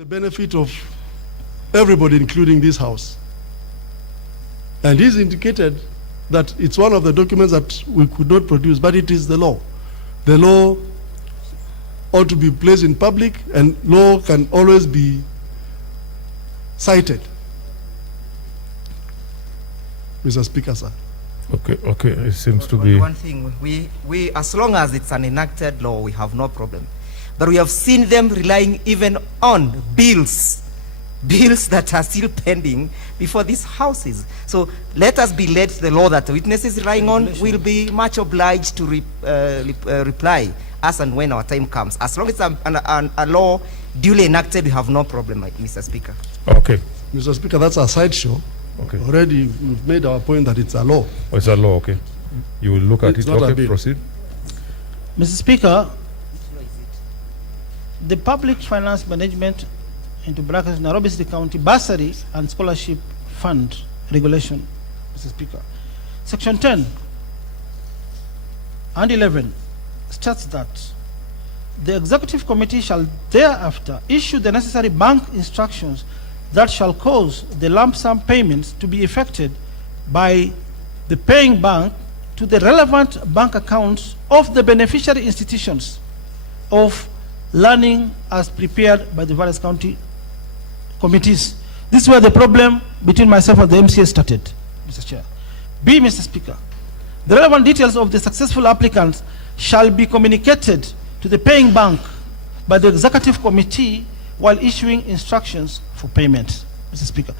The benefit of everybody, including this House. And he's indicated that it's one of the documents that we could not produce, but it is the law. The law ought to be placed in public, and law can always be cited. Mr. Speaker, sir. Okay, it seems to be... One thing, we as long as it's an enacted law, we have no problem. But we have seen them relying even on bills that are still pending before these houses. So let us be led to the law that the witness is relying on. Will be much obliged to reply as and when our time comes. As long as it's a law duly enacted, we have no problem, Mr. Speaker. Okay. Mr. Speaker, that's a sideshow. Okay. Already we've made our point that it's a law. Oh, it's a law, okay. You will look at It's it. not a Okay, bill. proceed. Mr. Speaker, the Public Finance Management into brackets Nairobi City County Bursary and Scholarship Fund Regulation, Mr. Speaker. Section 10 and 11 states that the Executive Committee shall thereafter issue the necessary bank instructions that shall cause the lump sum payments to be effected by the paying bank to the relevant bank accounts of the beneficiary institutions of learning as prepared by the various county committees. This is where the problem between myself and the MCA started, Mr. Chair. B, Mr. Speaker, the relevant details of the successful applicants shall be communicated to the paying bank by the Executive Committee while issuing instructions for payment, Mr. Speaker.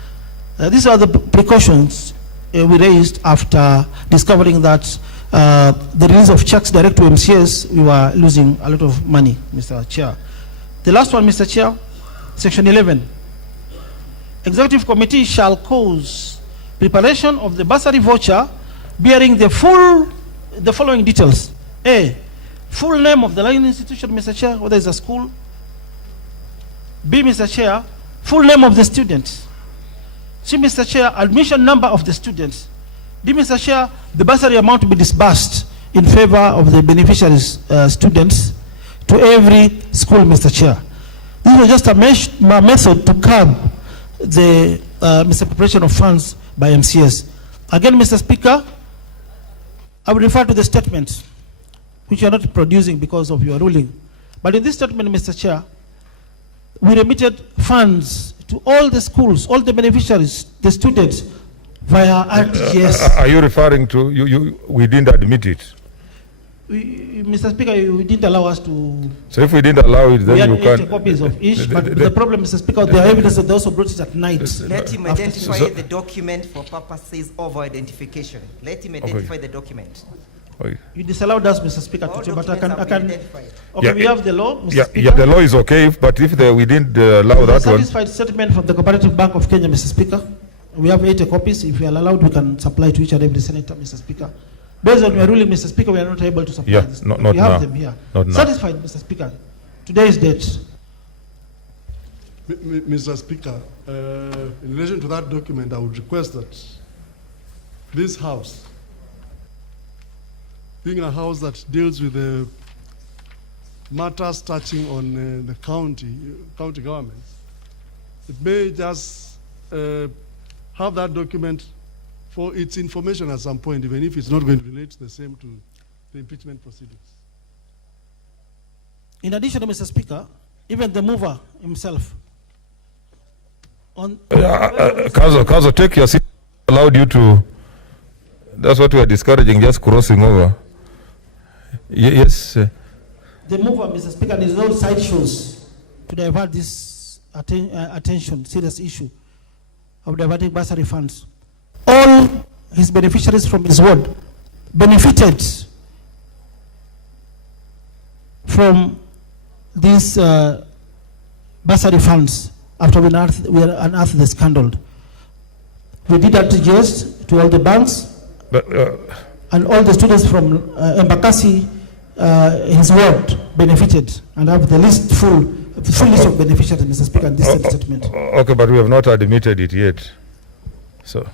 These are the precautions we raised after discovering that the release of checks direct to MCS, we were losing a lot of money, Mr. Chair. The last one, Mr. Chair, Section 11. Executive Committee shall cause preparation of the bursary voucher bearing the following details. A, full name of the learning institution, Mr. Chair, whether it's a school. B, Mr. Chair, full name of the student. C, Mr. Chair, admission number of the students. D, Mr. Chair, the bursary amount to be disbursed in favor of the beneficiaries' students to every school, Mr. Chair. This was just a method to curb the misappropriation of funds by MCS. Again, Mr. Speaker, I would refer to the statement, which you are not producing because of your ruling. But in this statement, Mr. Chair, we remitted funds to all the schools, all the beneficiaries, the students, via RTGS. Are you referring to, we didn't admit it? Mr. Speaker, you didn't allow us to... So if we didn't allow it, then you we had 8 can't... copies of each, but the problem, Mr. Speaker, there are evidence that they also brought it at night. Let him identify the document for purposes of identification. Let him identify the document. Okay. You disallowed us, Mr. Speaker, All to, but I documents can... have been identified. Okay, Yeah, we have the law, Mr. Yeah, Speaker. the law is okay, but if we didn't allow The that one... satisfied settlement from the Cooperative Bank of Kenya, Mr. Speaker. We have 80 copies. If we are allowed, we can supply to each and every senator, Mr. Speaker. Based on your ruling, Mr. Speaker, we are not able to supply this. not we have now. them here. Not now. Satisfied, Mr. Speaker. Today's date. Mr. Speaker, in relation to that document, I would request that this House, being a House that deals with the matters touching on the county governments, it may just have that document for its information at some point, even if it's not going to relate the same to the impeachment proceedings. In addition, Mr. Speaker, even the mover himself on Council, take your seat. Allowed you to... That's what we are discouraging, just crossing over. Yes. the mover, Mr. Speaker, and his own sideshows to divert this attention, serious issue of diverting bursary funds. All his beneficiaries from his ward benefited from these bursary funds after we unearthed the scandal. We did RTGS to all the banks, and all the students from Embakasi, his ward, benefited, and have the list full list of beneficiaries, Mr. Speaker, in this statement. Okay, but we have not admitted it yet. So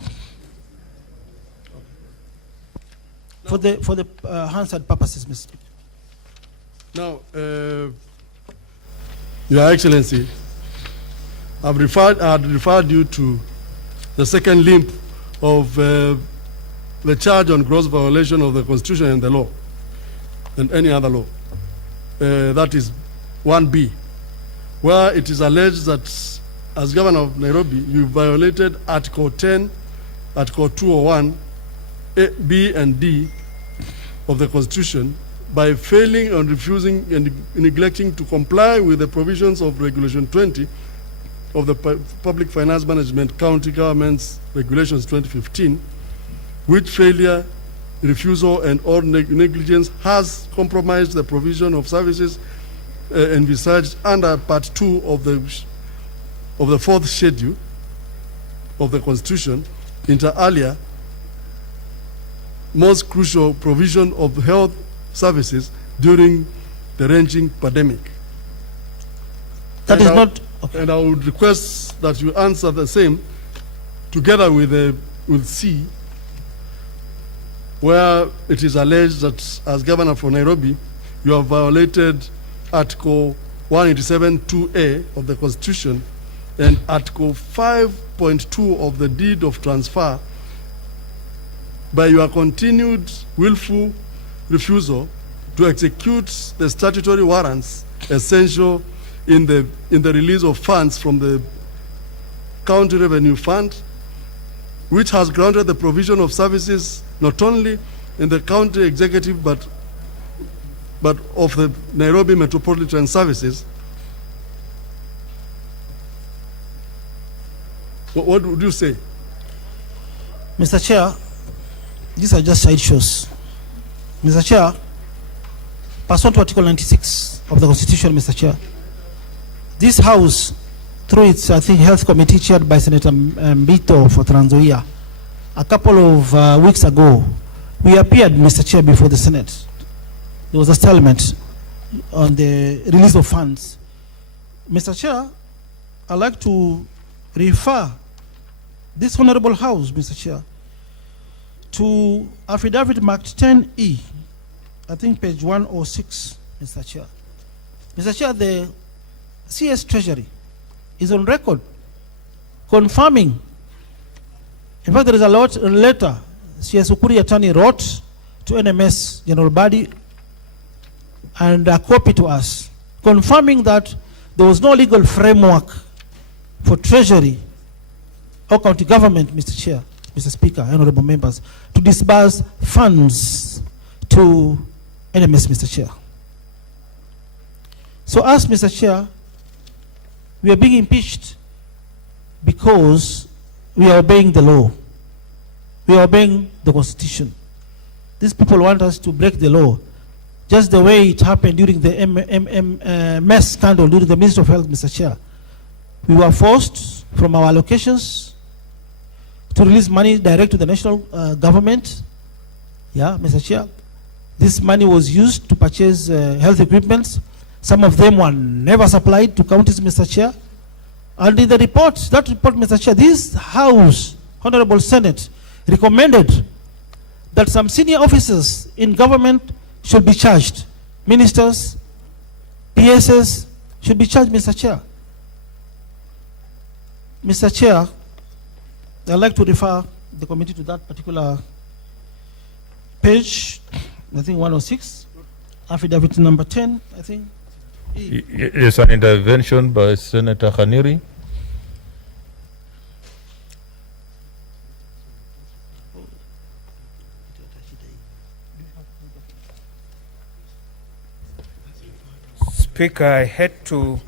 for the Hansard purposes, Mr. Speaker. Now, Your Excellency, I had referred you to the second limb of the charge on gross violation of the Constitution and the law, and any other law. That is 1B, where it is alleged that as Governor of Nairobi, you violated Article 10, Article 201, A, B, and D of the Constitution by failing and refusing and neglecting to comply with the provisions of Regulation 20 of the Public Finance Management County Governments Regulations 2015, which failure, refusal, and or negligence has compromised the provision of services envisaged under Part 2 of the 4th schedule of the Constitution, inter alia, most crucial provision of health services during the raging pandemic. That is not okay. And I would request that you answer the same together with C, where it is alleged that as Governor for Nairobi, you have violated Article 187(2)(a) of the Constitution and Article 5.2 of the Deed of Transfer by your continued willful refusal to execute the statutory warrants essential in the release of funds from the County Revenue Fund, which has granted the provision of services not only in the county executive but of the Nairobi Metropolitan Services. What would you say? Mr. Chair, these are just sideshows. Mr. Chair, pursuant to Article 96 of the Constitution, Mr. Chair, this House, through its, I think, Health Committee chaired by Senator Mbito for Trans Nzoia, a couple of weeks ago, we appeared, Mr. Chair, before the Senate. There was a stalemate on the release of funds. Mr. Chair, I'd like to refer this Honorable House, Mr. Chair, to affidavit marked 10E, I think page 106, Mr. Chair. Mr. Chair, the CS Treasury is on record confirming. In fact, there is a letter CS Ukuri attorney wrote to NMS General Body and a copy to us, confirming that there was no legal framework for Treasury or county government, Mr. Chair, Mr. Speaker, honorable members, to disburse funds to NMS, Mr. Chair. So as Mr. Chair, we are being impeached because we are obeying the law. We are obeying the Constitution. These people want us to break the law, just the way it happened during the mess scandal during the Ministry of Health, Mr. Chair. We were forced from our allocations to release money direct to the national government. Yeah, Mr. Chair. This money was used to purchase health equipment. Some of them were never supplied to counties, Mr. Chair. And in the report, that report, Mr. Chair, this House, Honorable Senate, recommended that some senior officers in government should be charged. Ministers, PSs should be charged, Mr. Chair. Mr. Chair, I'd like to refer the committee to that particular page, I think 106, affidavit number 10, I think. It's an intervention by Senator Khaniri. Speaker, I had to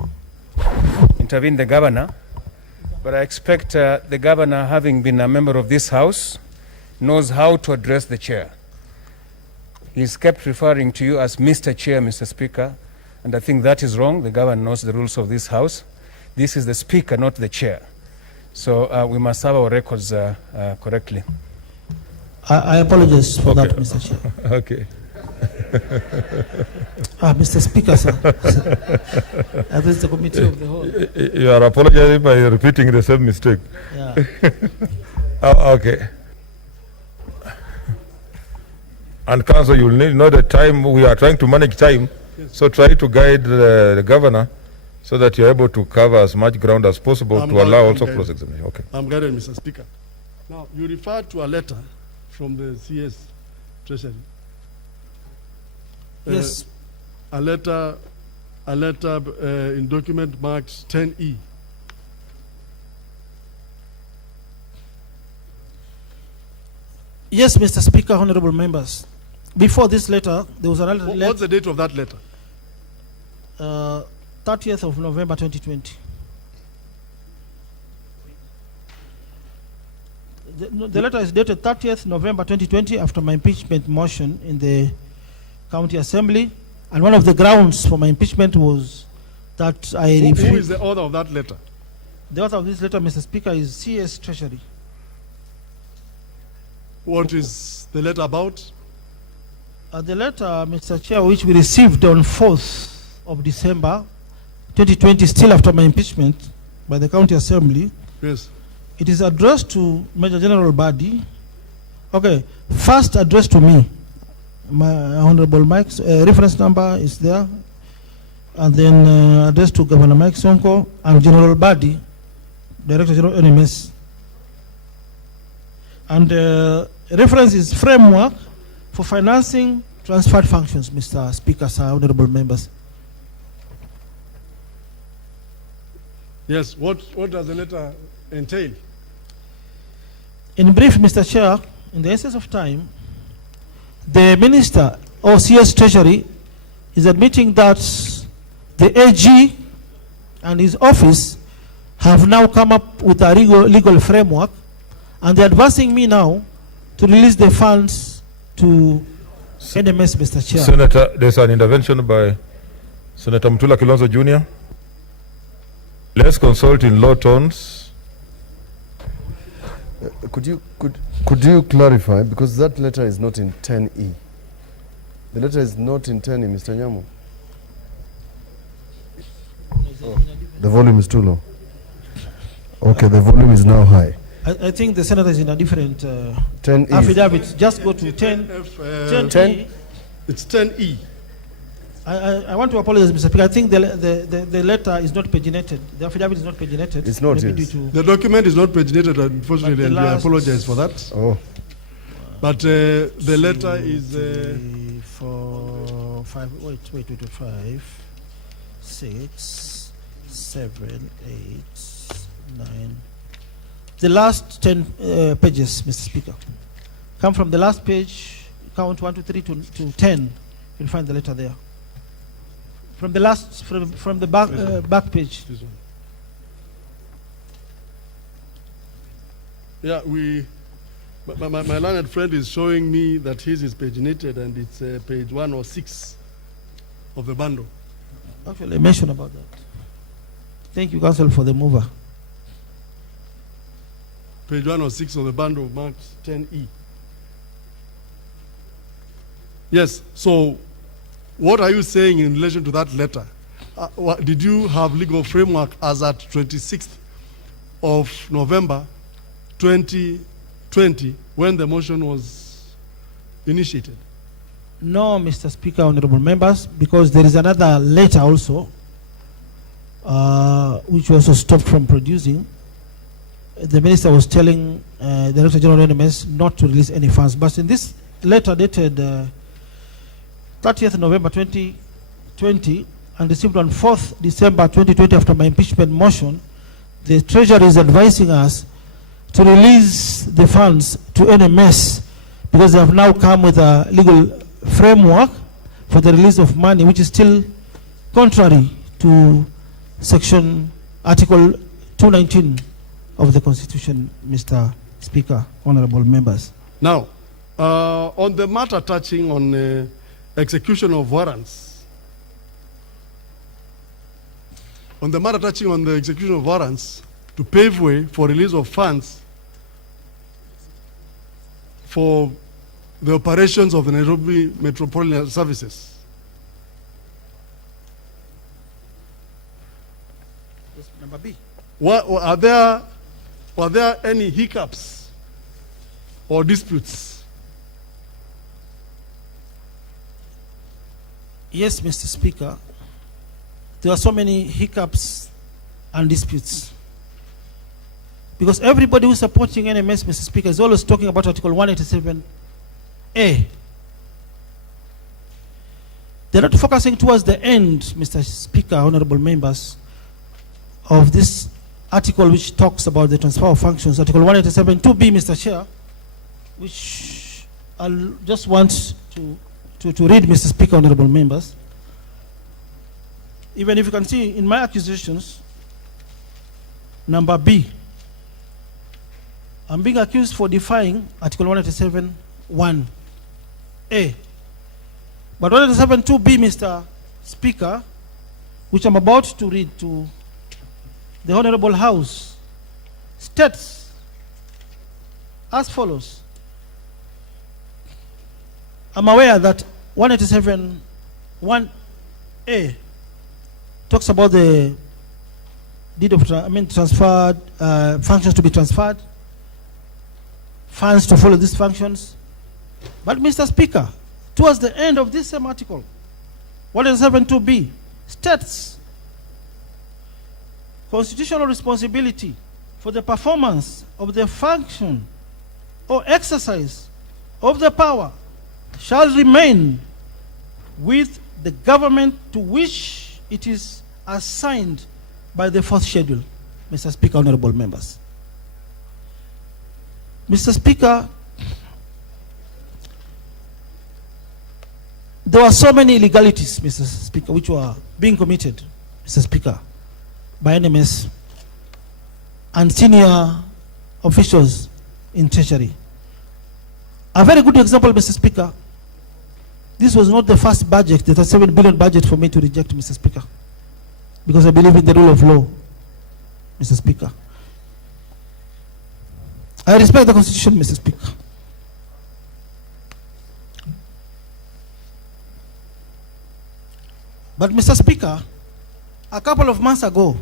intervene the governor, but I expect the governor, having been a member of this House, knows how to address the chair. He's kept referring to you as Mr. Chair, Mr. Speaker, and I think that is wrong. The governor knows the rules of this House. This is the Speaker, not the Chair. So we must have our records correctly. I apologize for that, Mr. Chair. Okay. Mr. Speaker, sir. This is the committee of the whole. You are apologizing by repeating the same mistake. Yeah. Okay. And Council, you will know the time. We are trying to manage time, so try to guide the governor so that you're able to cover as much ground as possible I'm to allow I'm also guided. cross-examination. Okay. I'm guided, Mr. Speaker. Now, you refer to a letter from the CS Treasury. Yes. A letter in document marked 10E. Yes, Mr. Speaker, honorable members. Before this letter, there was another What's letter, the date of that letter? 30th of November 2020. The letter is dated 30th November 2020 after my impeachment motion in the County Assembly. And one of the grounds for my impeachment was that I Who refused. is the author of that letter? The author of this letter, Mr. Speaker, is CS Treasury. What is the letter about? The letter, Mr. Chair, which we received on 4th of December 2020, still after my impeachment by the County Assembly, Yes. it is addressed to Major General Badi. Okay, first addressed to me. My Honorable Mike's reference number is there. And then addressed to Governor Mike Sonko and General Badi, Director General NMS. And reference is framework for financing transferred functions, Mr. Speaker, sir, honorable members. Yes. What does the letter entail? In brief, Mr. Chair, in the essence of time, the Minister or CS Treasury is admitting that the AG and his office have now come up with a legal framework, and they're advising me now to release the funds to NMS, Mr. Chair. Senator, there's an intervention by Senator Mutula Kilonzo Jr. Let's consult in low tones. Could you clarify, because that letter is not in 10E. The letter is not in 10E, Mr. Nyamo. The volume is too low. Okay, the volume is now high. I think the senator is in a different 10E. affidavit. Just go to 10. 10E. It's 10E. I want to apologize, Mr. Speaker. I think the letter is not paginated. The affidavit is not paginated. It's not, Maybe yes. due to The document is not paginated, unfortunately, But and the we last- apologize for that. Oh, But the letter is 4, 5. Wait. 5, 6, 7, 8, 9. The last 10 pages, Mr. Speaker. Come from the last page. Count 1, 2, 3 to 10. You'll find the letter there. From the last, from the back page. this one. Yeah, my learned friend is showing me that his is paginated and it's page 106 of the bundle. Actually, I mentioned about that. Thank you, Council, for the mover. Page 106 of the bundle marked 10E. Yes, so what are you saying in relation to that letter? Did you have legal framework as at 26th of November 2020 when the motion was initiated? No, Mr. Speaker, honorable members, because there is another letter also, which we also stopped from producing. The minister was telling Director General NMS not to release any funds. But in this letter dated 30th November 2020 and received on 4th December 2020 after my impeachment motion, the Treasury is advising us to release the funds to NMS because they have now come with a legal framework for the release of money, which is still contrary to Section Article 219 of the Constitution, Mr. Speaker, honorable members. Now, on the matter touching on execution of warrants, on the matter touching on the execution of warrants to pave way for release of funds for the operations of the Nairobi Metropolitan Services. Number B. Were there any hiccups or disputes? Yes, Mr. Speaker. there are so many hiccups and disputes. Because everybody who's supporting NMS, Mr. Speaker, is always talking about Article 187A. They're not focusing towards the end, Mr. Speaker, honorable members, of this article which talks about the transfer of functions, Article 187.2b, Mr. Chair, which I'll just want to read, Mr. Speaker, honorable members. Even if you can see in my accusations, number B, I'm being accused for defying Article 187.1a. But 187.2b, Mr. Speaker, which I'm about to read to the Honorable House, states as follows. I'm aware that 187.1a talks about the deed of transferred functions to be transferred, funds to follow these functions. But Mr. Speaker, towards the end of this same article, 187.2b states constitutional responsibility for the performance of the function or exercise of the power shall remain with the government to which it is assigned by the fourth schedule. Mr. Speaker, honorable members. Mr. Speaker, there were so many illegalities, Mr. Speaker, which were being committed, Mr. Speaker, by NMS and senior officials in Treasury. A very good example, Mr. Speaker, this was not the first budget, the 7 billion budget for me to reject, Mr. Speaker, because I believe in the rule of law, Mr. Speaker. I respect the Constitution, Mr. Speaker. But Mr. Speaker, a couple of months ago,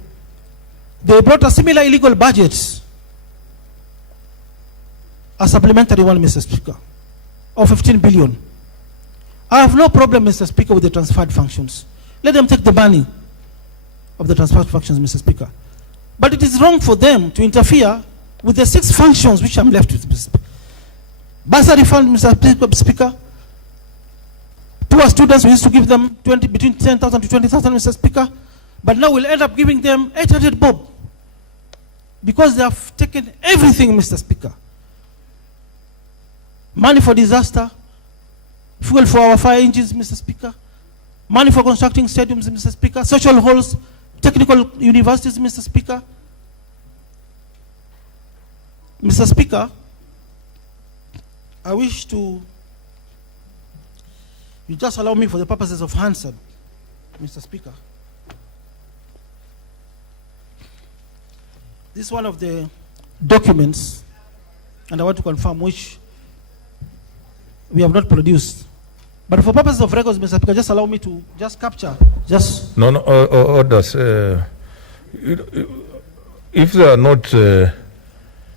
they brought a similar illegal budget, a supplementary one, Mr. Speaker, of 15 billion. I have no problem, Mr. Speaker, with the transferred functions. Let them take the money of the transferred functions, Mr. Speaker. But it is wrong for them to interfere with the 6 functions which I'm left with, Mr. Speaker. Bursary fund, Mr. Speaker. To our students, we used to give them between 10,000 to 20,000, Mr. Speaker. But now we'll end up giving them 800 bob. Because they have taken everything, Mr. Speaker. Money for disaster, fuel for our fire engines, Mr. Speaker. Money for constructing stadiums, Mr. Speaker. Social halls, technical universities, Mr. Speaker. Mr. Speaker, I wish to, you just allow me for the purposes of answer, Mr. Speaker. This is one of the documents, and I want to confirm which we have not produced. But for purposes of records, Mr. Speaker, just allow me to just capture, just... No, orders. If they are not... okay,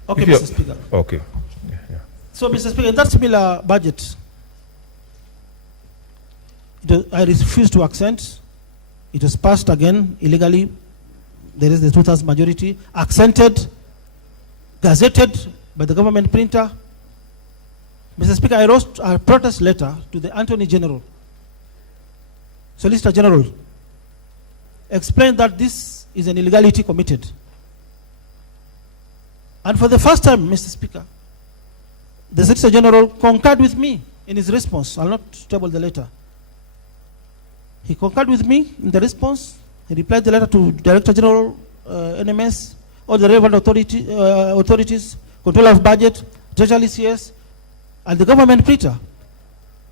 Mr. Speaker. Okay. So, Mr. Speaker, in that similar budget, I refuse to accent. It was passed again illegally. There is the 2/3 majority, accented, gazetted by the government printer. Mr. Speaker, I wrote a protest letter to the Attorney General, Solicitor General, explained that this is an illegality committed. And for the first time, Mr. Speaker, the Solicitor General concurred with me in his response. I'll not table the letter. He concurred with me in the response. He replied the letter to Director General NMS, all the relevant authorities, Controller of Budget, Treasury CS, and the government printer.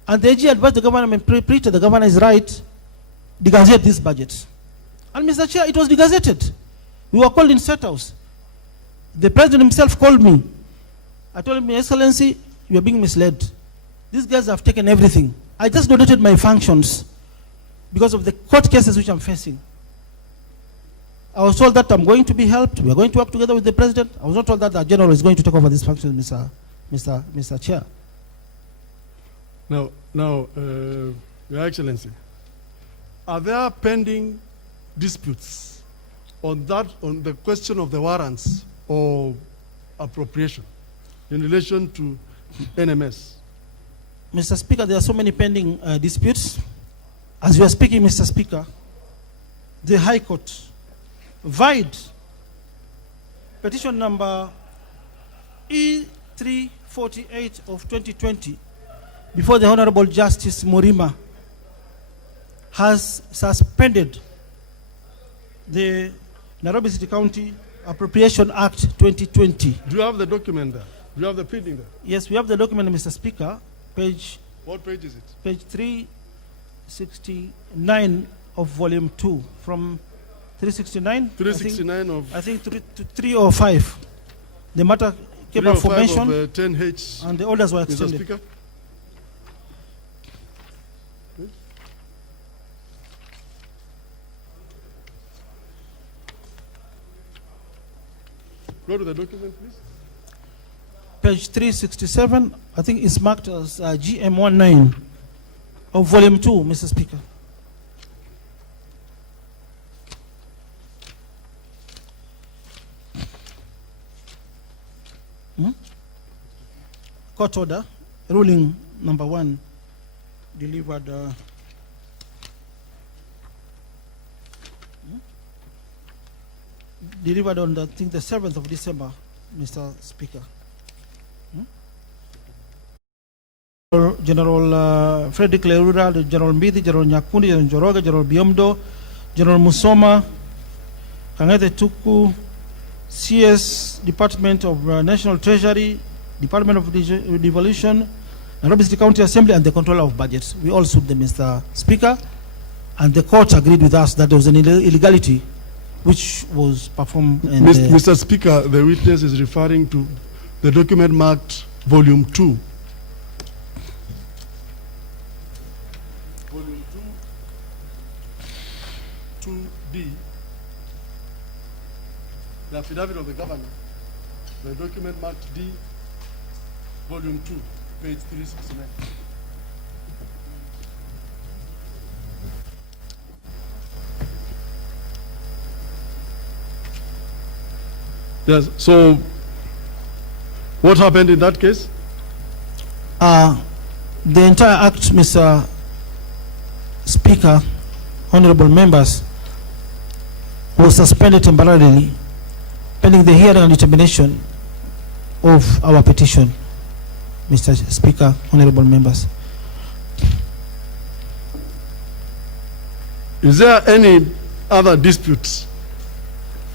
And the AG advised the government printer, the governor is right, degazette this budget. And Mr. Chair, it was degazetted. We were called in State House. The President himself called me. I told him, Excellency, you are being misled. These guys have taken everything. I just donated my functions because of the court cases which I'm facing. I was told that I'm going to be helped. We are going to work together with the President. I was not told that the General is going to take over this function, Mr. Chair. Now, Your Excellency, are there pending disputes on the question of the warrants or appropriation in relation to NMS? Mr. Speaker, there are so many pending disputes. As we are speaking, Mr. Speaker, the High Court vied petition number E348 of 2020 before the Honorable Justice Morima has suspended the Nairobi City County Appropriation Act 2020. Do you have the document there? Do you have the pleading there? Yes, we have the document, Mr. Speaker, page What page is it? page 369 of volume 2, from 369? 369 of I think 305. The matter came up for 305 mention of 10H. and the orders were Mr. extended. Speaker. Go to the document, please. Page 367, I think it's marked as GM19 of volume 2, Mr. Speaker. Court order, ruling number 1, delivered delivered on the, I think, the 7th of December, Mr. Speaker. General Frederick Lerura, General Mbidi, General Nyakundi, General Njoroge, General Biomdo, General Musoma, Kangete Tuku, CS, Department of National Treasury, Department of Devolution, Nairobi City County Assembly, and the Controller of Budgets. We all sued them, Mr. Speaker, and the court agreed with us that there was an illegality which was performed. And Mr. Speaker, the witness is referring to the document marked volume 2. Volume 2, 2B, the affidavit of the governor, the document marked D, volume 2, page 369. Yes, so what happened in that case? The entire act, Mr. Speaker, honorable members, was suspended temporarily pending the hearing and determination of our petition, Mr. Speaker, honorable members. Is there any other dispute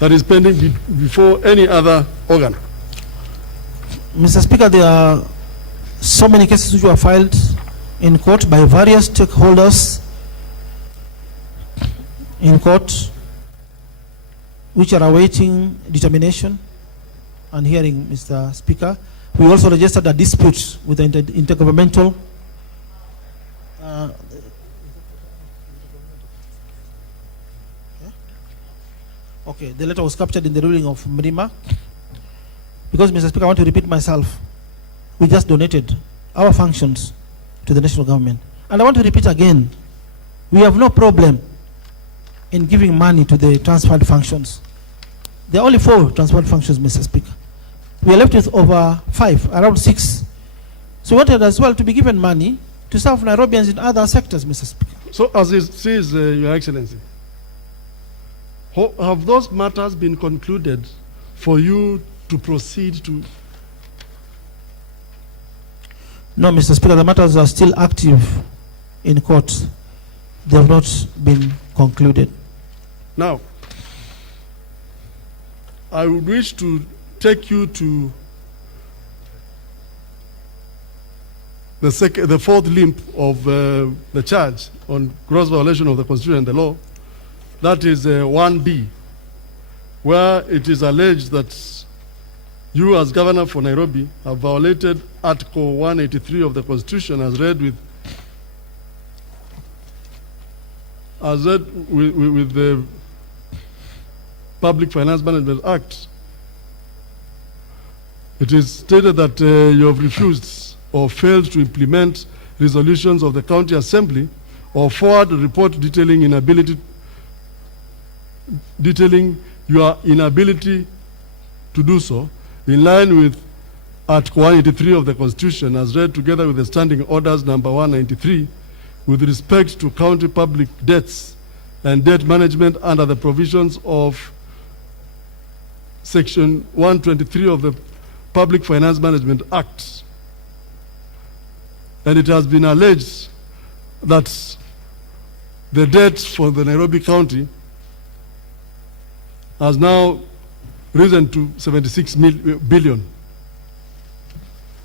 that is pending before any other organ? Mr. Speaker, there are so many cases which were filed in court by various stakeholders in court, which are awaiting determination and hearing, Mr. Speaker. We also registered a dispute with the intergovernmental okay, the letter was captured in the ruling of Mrima. Because, Mr. Speaker, I want to repeat myself. We just donated our functions to the national government. And I want to repeat again, we have no problem in giving money to the transferred functions. There are only 4 transferred functions, Mr. Speaker. We are left with over 5, around 6. So we wanted as well to be given money to serve Nairobians in other sectors, Mr. Speaker. So as it says, Your Excellency, have those matters been concluded for you to proceed to? No, Mr. Speaker, the matters are still active in court. They have not been concluded. Now, I would wish to take you to the 4th limb of the charge on gross violation of the Constitution and the law. That is 1B, where it is alleged that you as Governor for Nairobi have violated Article 183 of the Constitution as read with the Public Finance Management Act. It is stated that you have refused or failed to implement resolutions of the County Assembly or forward a report detailing inability detailing your inability to do so, in line with Article 183 of the Constitution, as read together with the Standing Orders number 193, with respect to county public debts and debt management under the provisions of Section 123 of the Public Finance Management Act. And it has been alleged that the debt for the Nairobi County has now risen to 76 billion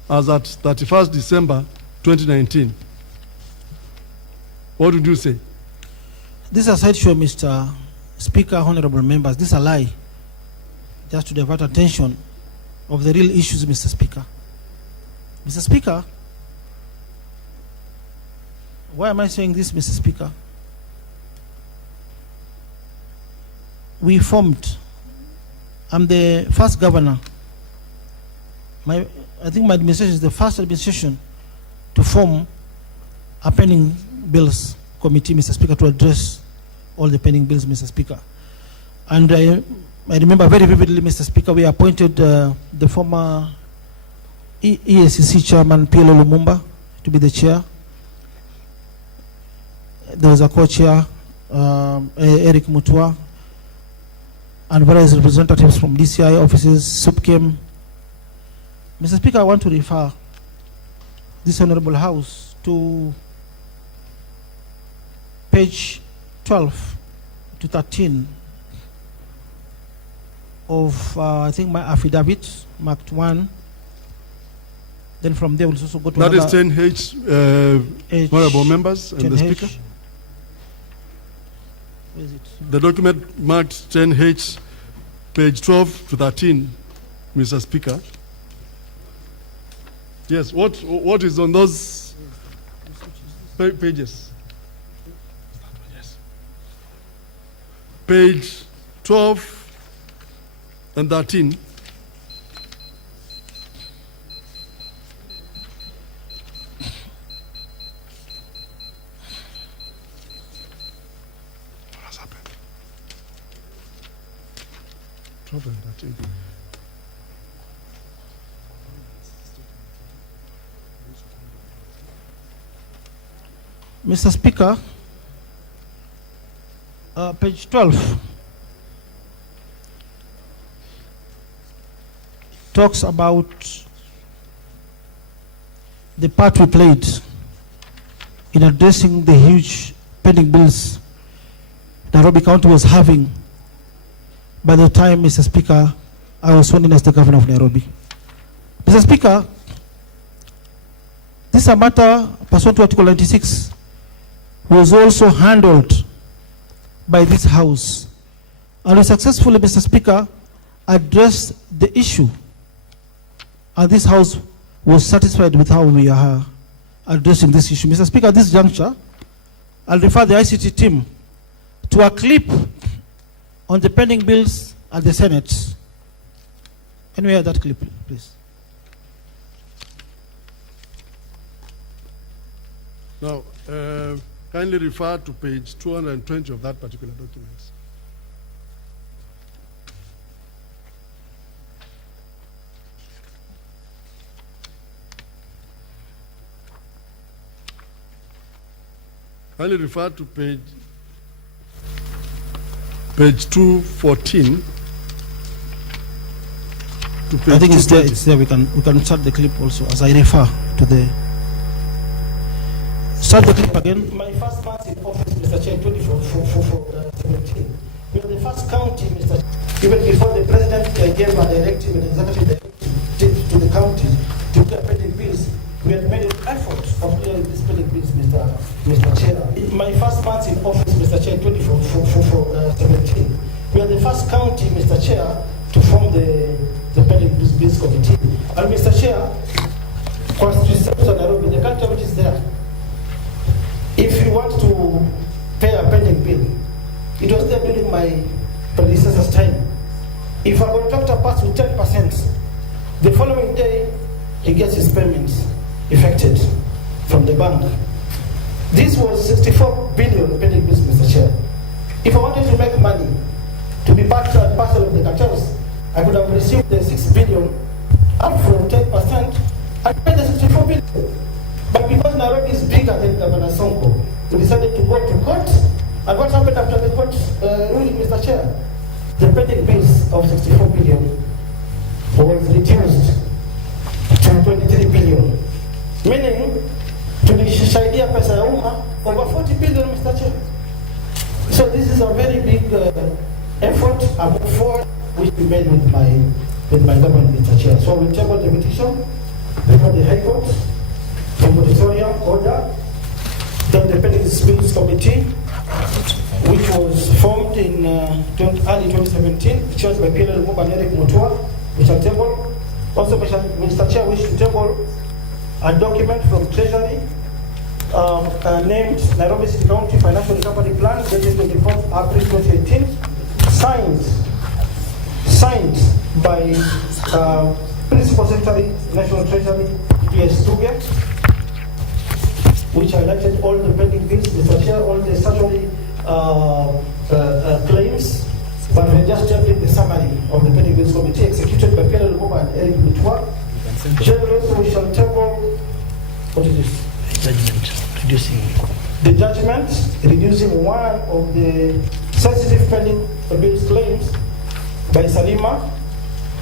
as at 31st December 2019. What would you say? This is a sideshow, Mr. Speaker, honorable members. This is a lie, just to divert attention of the real issues, Mr. Speaker. Mr. Speaker, why am I saying this, Mr. Speaker? We formed, I'm the first governor. I think my administration is the first administration to form a pending bills committee, Mr. Speaker, to address all the pending bills, Mr. Speaker. And I remember very vividly, Mr. Speaker, we appointed the former EACC chairman, PLO Lumumba, to be the chair. There was a co-chair, Eric Mutua, and various representatives from DCI offices, SUPCAM. Mr. Speaker, I want to refer this Honorable House to page 12 to 13 of, I think, my affidavit, marked 1. Then from there, we'll also go to that another. Is 10H, honorable members and 10H. the Speaker. Where is it? The document marked 10H, page 12 to 13, Mr. Speaker. Yes, what is on those pages? Yes. Page 12 and 13. What has happened? 12 and 13. Mr. Speaker, page 12 talks about the part we played in addressing the huge pending bills Nairobi County was having by the time, Mr. Speaker, I was sworn in as the governor of Nairobi. Mr. Speaker, this is a matter pursuant to Article 96 was also handled by this House, and we successfully, Mr. Speaker, addressed the issue, and this House was satisfied with how we are addressing this issue. Mr. Speaker, at this juncture, I'll refer the ICT team to a clip on the pending bills at the Senate. Can we hear that clip, please? Now, kindly refer to page 220 of that particular document. Kindly refer to page 214. To page I think it's there. 220. It's there. We can start the clip also as I refer to the. Start the clip again. My first month in office, Mr. Chair, 2017. We are the first county, Mr. Even before the president gave a directive, an executive directive to the counties to clear pending bills, we had made an effort of clearing these pending bills, Mr. Chair. My first month in office, Mr. Chair, 2017. We are the first county, Mr. Chair, to form the pending bills committee. And Mr. Chair, constitution Nairobi, the country which is there. If you want to pay a pending bill, it was there during my predecessor's time. If a contractor passes with 10%, the following day he gets his payments effected from the bank. This was 64 billion pending bills, Mr. Chair. If I wanted to make money, part and parcel of the cartels, I could have received the 6 billion up from 10% and paid the 64 billion. But because Nairobi is bigger than Governor Sonko, we decided to go to court. And what happened after the court ruling, Mr. Chair? The pending bills of 64 billion was reduced to 23 billion. Meaning, tulishaidia pesa ya umma over 40 billion, Mr. Chair. So this is a very big effort and move forward which we made with my government, Mr. Chair. So we tabled the petition before the High Court for moratorium order. Then the pending bills committee, which was formed in early 2017, chaired by PLL Mumba and Eric Mutua, which are tabled. Also, Mr. Chair, wish to table a document from Treasury named Nairobi City County Financial Recovery Plan, dated 24th April 2018, signed by Principal Secretary, National Treasury, PS Tuge, which highlighted all the pending bills, Mr. Chair, all the statutory claims, but we just tabled the summary of the pending bills committee executed by PLL Mumba and Eric Mutua. Generally, we shall table, what is this? The judgment reducing one of the sensitive pending bills claims by Salima,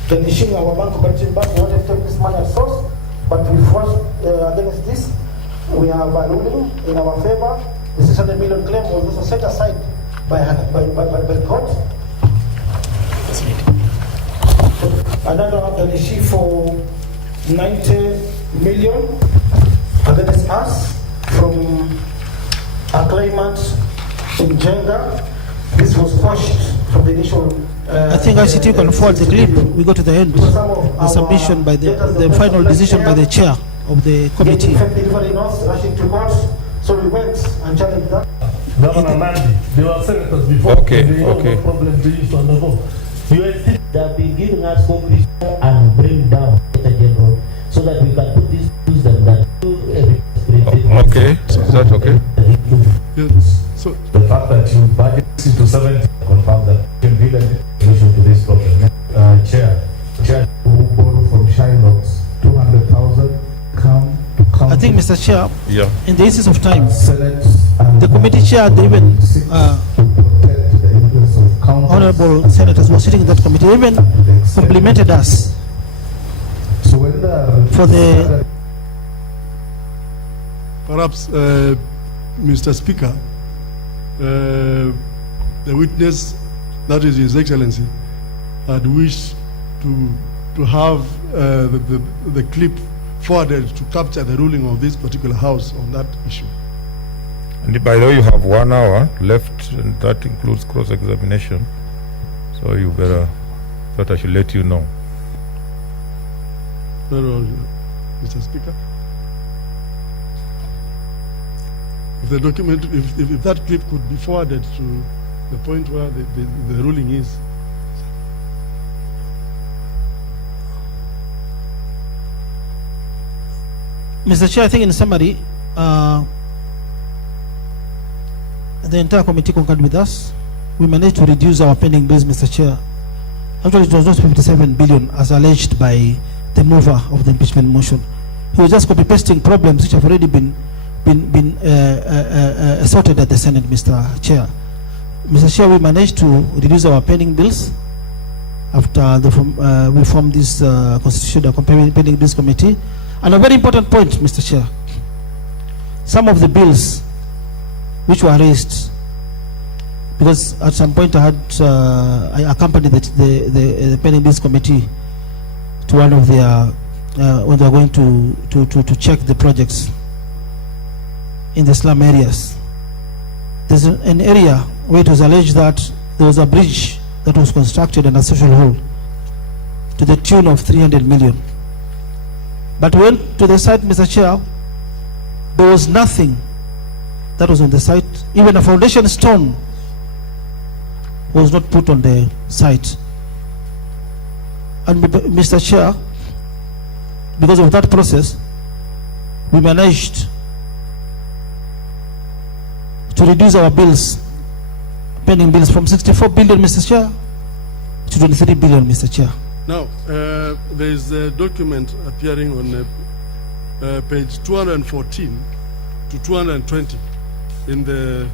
then issuing our bank cooperative bank wanted to take this money at source, but we fought against this. We have a ruling in our favor. The 600 million claim was also set aside by court. Another an issue for 90 million against us from a claimant in Jenga. This was pushed from the initial. I think ICT can forward the clip. We go to the end. The submission by the final decision by the chair of the committee. Rushing to court, so we went and challenged that. Governor Nandi, they were senators before. Okay. No problem to use on the vote. They have been giving us conclusion and bring down the general so that we can put this use them that. Okay, so is that okay? Yes. So The fact that you budget to 70 confirm that you can build a solution to this problem. Chair, who borrowed from Shylocks 200,000 come to come. I think, Mr. Chair, Yeah. in the essence of time, Senate the committee chair, they even protect the interests of counties. honorable senators who were sitting in that committee, even complimented us So when the for the perhaps, Mr. Speaker, the witness, that is His Excellency, had wished to have the clip forwarded to capture the ruling of this particular House on that issue. And by the way, you have 1 hour left, and that includes cross-examination. So you better, thought I should let you know. No, Mr. Speaker. If the document, if that clip could be forwarded to the point where the ruling is. Mr. Chair, I think in summary, the entire committee concurred with us. We managed to reduce our pending bills, Mr. Chair. Actually, it was not 57 billion as alleged by the mover of the impeachment motion. He was just copy-pasting problems which have already been sorted at the Senate, Mr. Chair. Mr. Chair, we managed to reduce our pending bills after we formed this constitutional pending bills committee. And a very important point, Mr. Chair, some of the bills which were raised, because at some point I accompanied the pending bills committee to one of their when they are going to check the projects in the slum areas. There's an area where it was alleged that there was a bridge that was constructed and a social hall to the tune of 300 million. But when to the site, Mr. Chair, there was nothing that was on the site. Even a foundation stone was not put on the site. And Mr. Chair, because of that process, we managed to reduce our bills, pending bills, from 64 billion, Mr. Chair, to 23 billion, Mr. Chair. Now, there is a document appearing on page 214 to 220 in the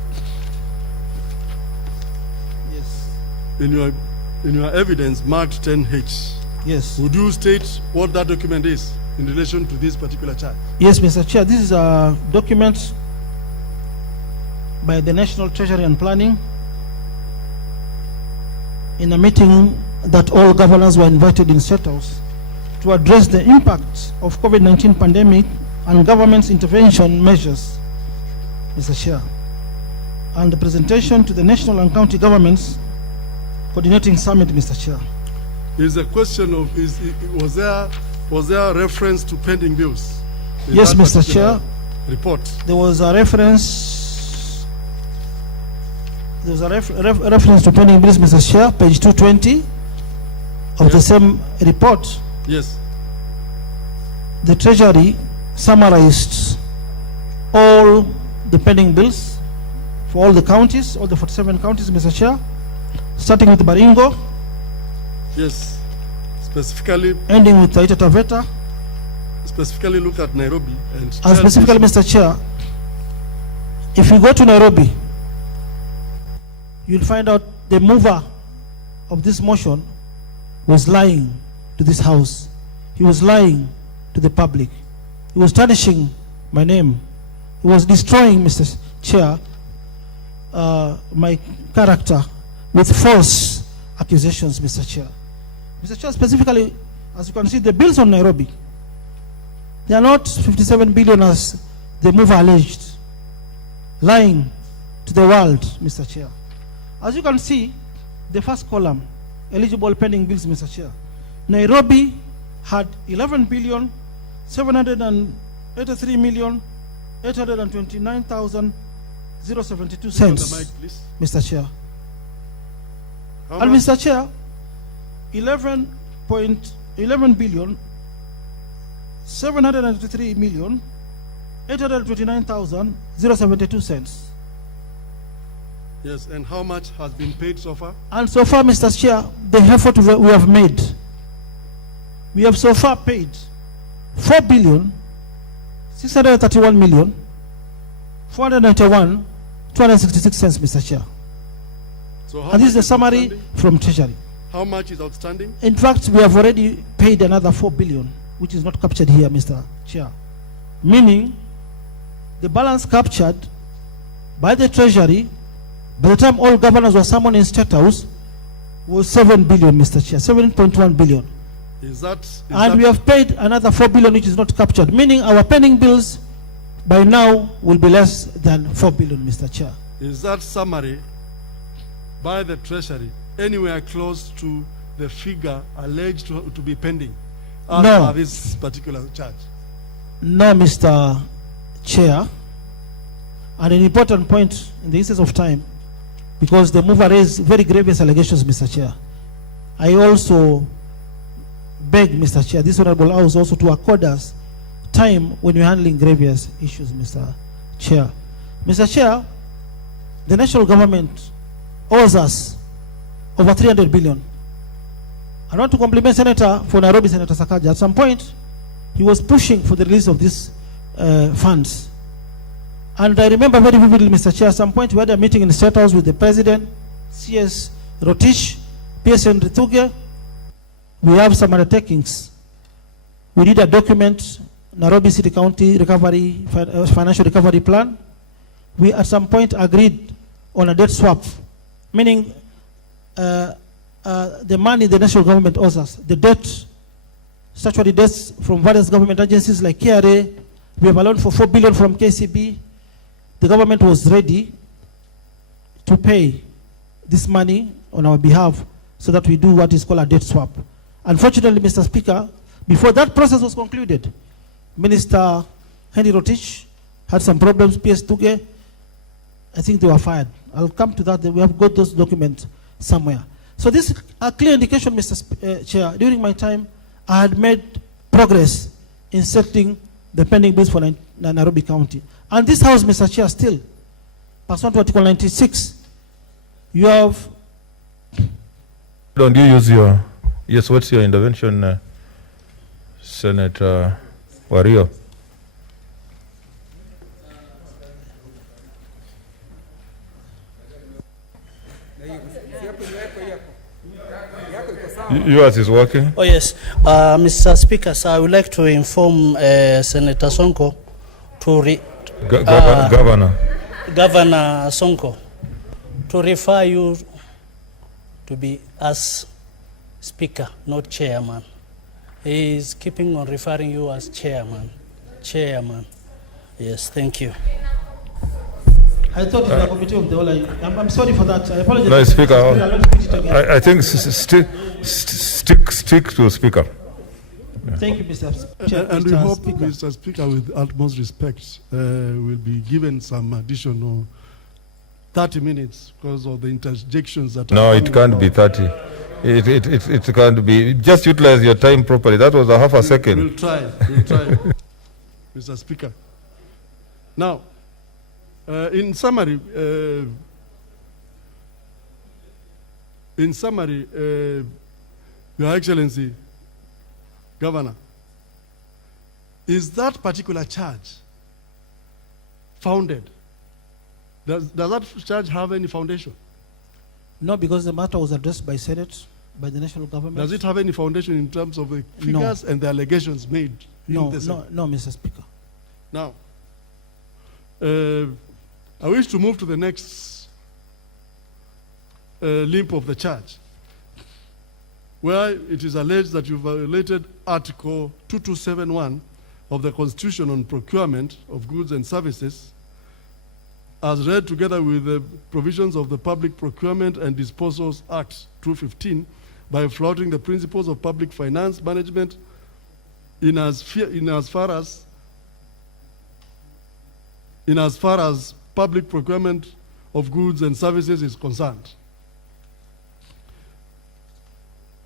Yes. in your evidence marked 10H. Yes. Would you state what that document is in relation to this particular charge? Yes, Mr. Chair. This is a document by the National Treasury and Planning in a meeting that all governors were invited in State House to address the impact of COVID-19 pandemic and government's intervention measures, Mr. Chair, and the presentation to the national and county governments coordinating summit, Mr. Chair. Is the question of was there reference to pending bills? in Yes, that Mr. particular Chair. Report. There was a reference. There was a reference to pending bills, Mr. Chair, page 220 of the Yes. same report. Yes. The Treasury summarized all the pending bills for all the counties, all the 47 counties, Mr. Chair, starting with Baringo, Yes. Specifically ending with Taita Taveta, specifically look at Nairobi and and tell specifically, us- Mr. Chair, if you go to Nairobi, you'll find out the mover of this motion was lying to this house. He was lying to the public. He was tarnishing my name. He was destroying, Mr. Chair, my character with false accusations, Mr. Chair. Mr. Chair, specifically, as you can see, the bills on Nairobi, they are not 57 billion as the mover alleged, lying to the world, Mr. Chair. As you can see, the first column, eligible pending bills, Mr. Chair. Nairobi had 11 billion 783 million 829,072 On cents, the mic, please. Mr. Chair. How And much? Mr. Chair, 11 billion 783 million 829,072 cents. Yes, and how much has been paid so far? And so far, Mr. Chair, the effort we have made, we have so far paid 4 billion 631 million 491 266 cents, Mr. Chair. So how And this is much the summary outstanding? from Treasury. How much is outstanding? In fact, we have already paid another 4 billion, which is not captured here, Mr. Chair. Meaning, the balance captured by the Treasury, by the time all governors were summoned in State House, was 7 billion, Mr. Chair, 7.1 billion. Is that And we have paid another 4 billion, which is not captured, meaning our pending bills by now will be less than 4 billion, Mr. Chair. is that summary by the Treasury anywhere close to the figure alleged to be pending as No. per this particular charge? No, Mr. Chair. And an important point in the instance of time, because the mover raised very grievous allegations, Mr. Chair. I also beg, Mr. Chair, this Honorable House also to accord us time when we're handling grievous issues, Mr. Chair. Mr. Chair, the national government owes us over 300 billion. I want to compliment Senator for Nairobi, Senator Sakaja. At some point, he was pushing for the release of these funds. And I remember very vividly, Mr. Chair, at some point we had a meeting in the State House with the President, CS Rotich, PSN Rithuge. We have some undertakings. We need a document, Nairobi City County Recovery, Financial Recovery Plan. We at some point agreed on a debt swap, meaning the money the national government owes us, the debt, statutory debts from various government agencies like KRA, we have a loan for 4 billion from KCB. The government was ready to pay this money on our behalf so that we do what is called a debt swap. Unfortunately, Mr. Speaker, before that process was concluded, Minister Henry Rotich had some problems, PS Tuge, I think they were fired. I'll come to that, we have got those documents somewhere. So this is a clear indication, Mr. Chair, during my time, I had made progress in settling the pending bills for Nairobi County. And this House, Mr. Chair, still, pursuant to Article 96, you have Don't you use your, yes, what's your intervention, Senator Wario? Yours is working. Oh yes, Mr. Speaker, sir, I would like to inform Senator Sonko to Governor Sonko to refer you to be as Speaker, not Chairman. He is keeping on referring you as Chairman. Chairman. Yes, thank you. I thought the committee of the whole. I'm sorry for that. I apologize. No, Speaker, I think stick to Speaker. Thank you, Mr. Chair. And we Mr. hope, Speaker. Mr. Speaker, with utmost respect, will be given some additional 30 minutes because of the interjections that No, are it can't be 30. It can't be. Just utilize your time properly. That was a half a second. We'll try, Mr. Speaker. Now, in summary, Your Excellency, Governor, is that particular charge founded? Does that charge have any foundation? No, because the matter was addressed by Senate, by the national government. Does it have any foundation in terms of the figures and the allegations made? No, Mr. Speaker. Now, I wish to move to the next limp of the charge, where it is alleged that you violated Article 2271 of the Constitution on procurement of goods and services, as read together with the provisions of the Public Procurement and Disposals Act 215, by flouting the principles of public finance management in as far as public procurement of goods and services is concerned.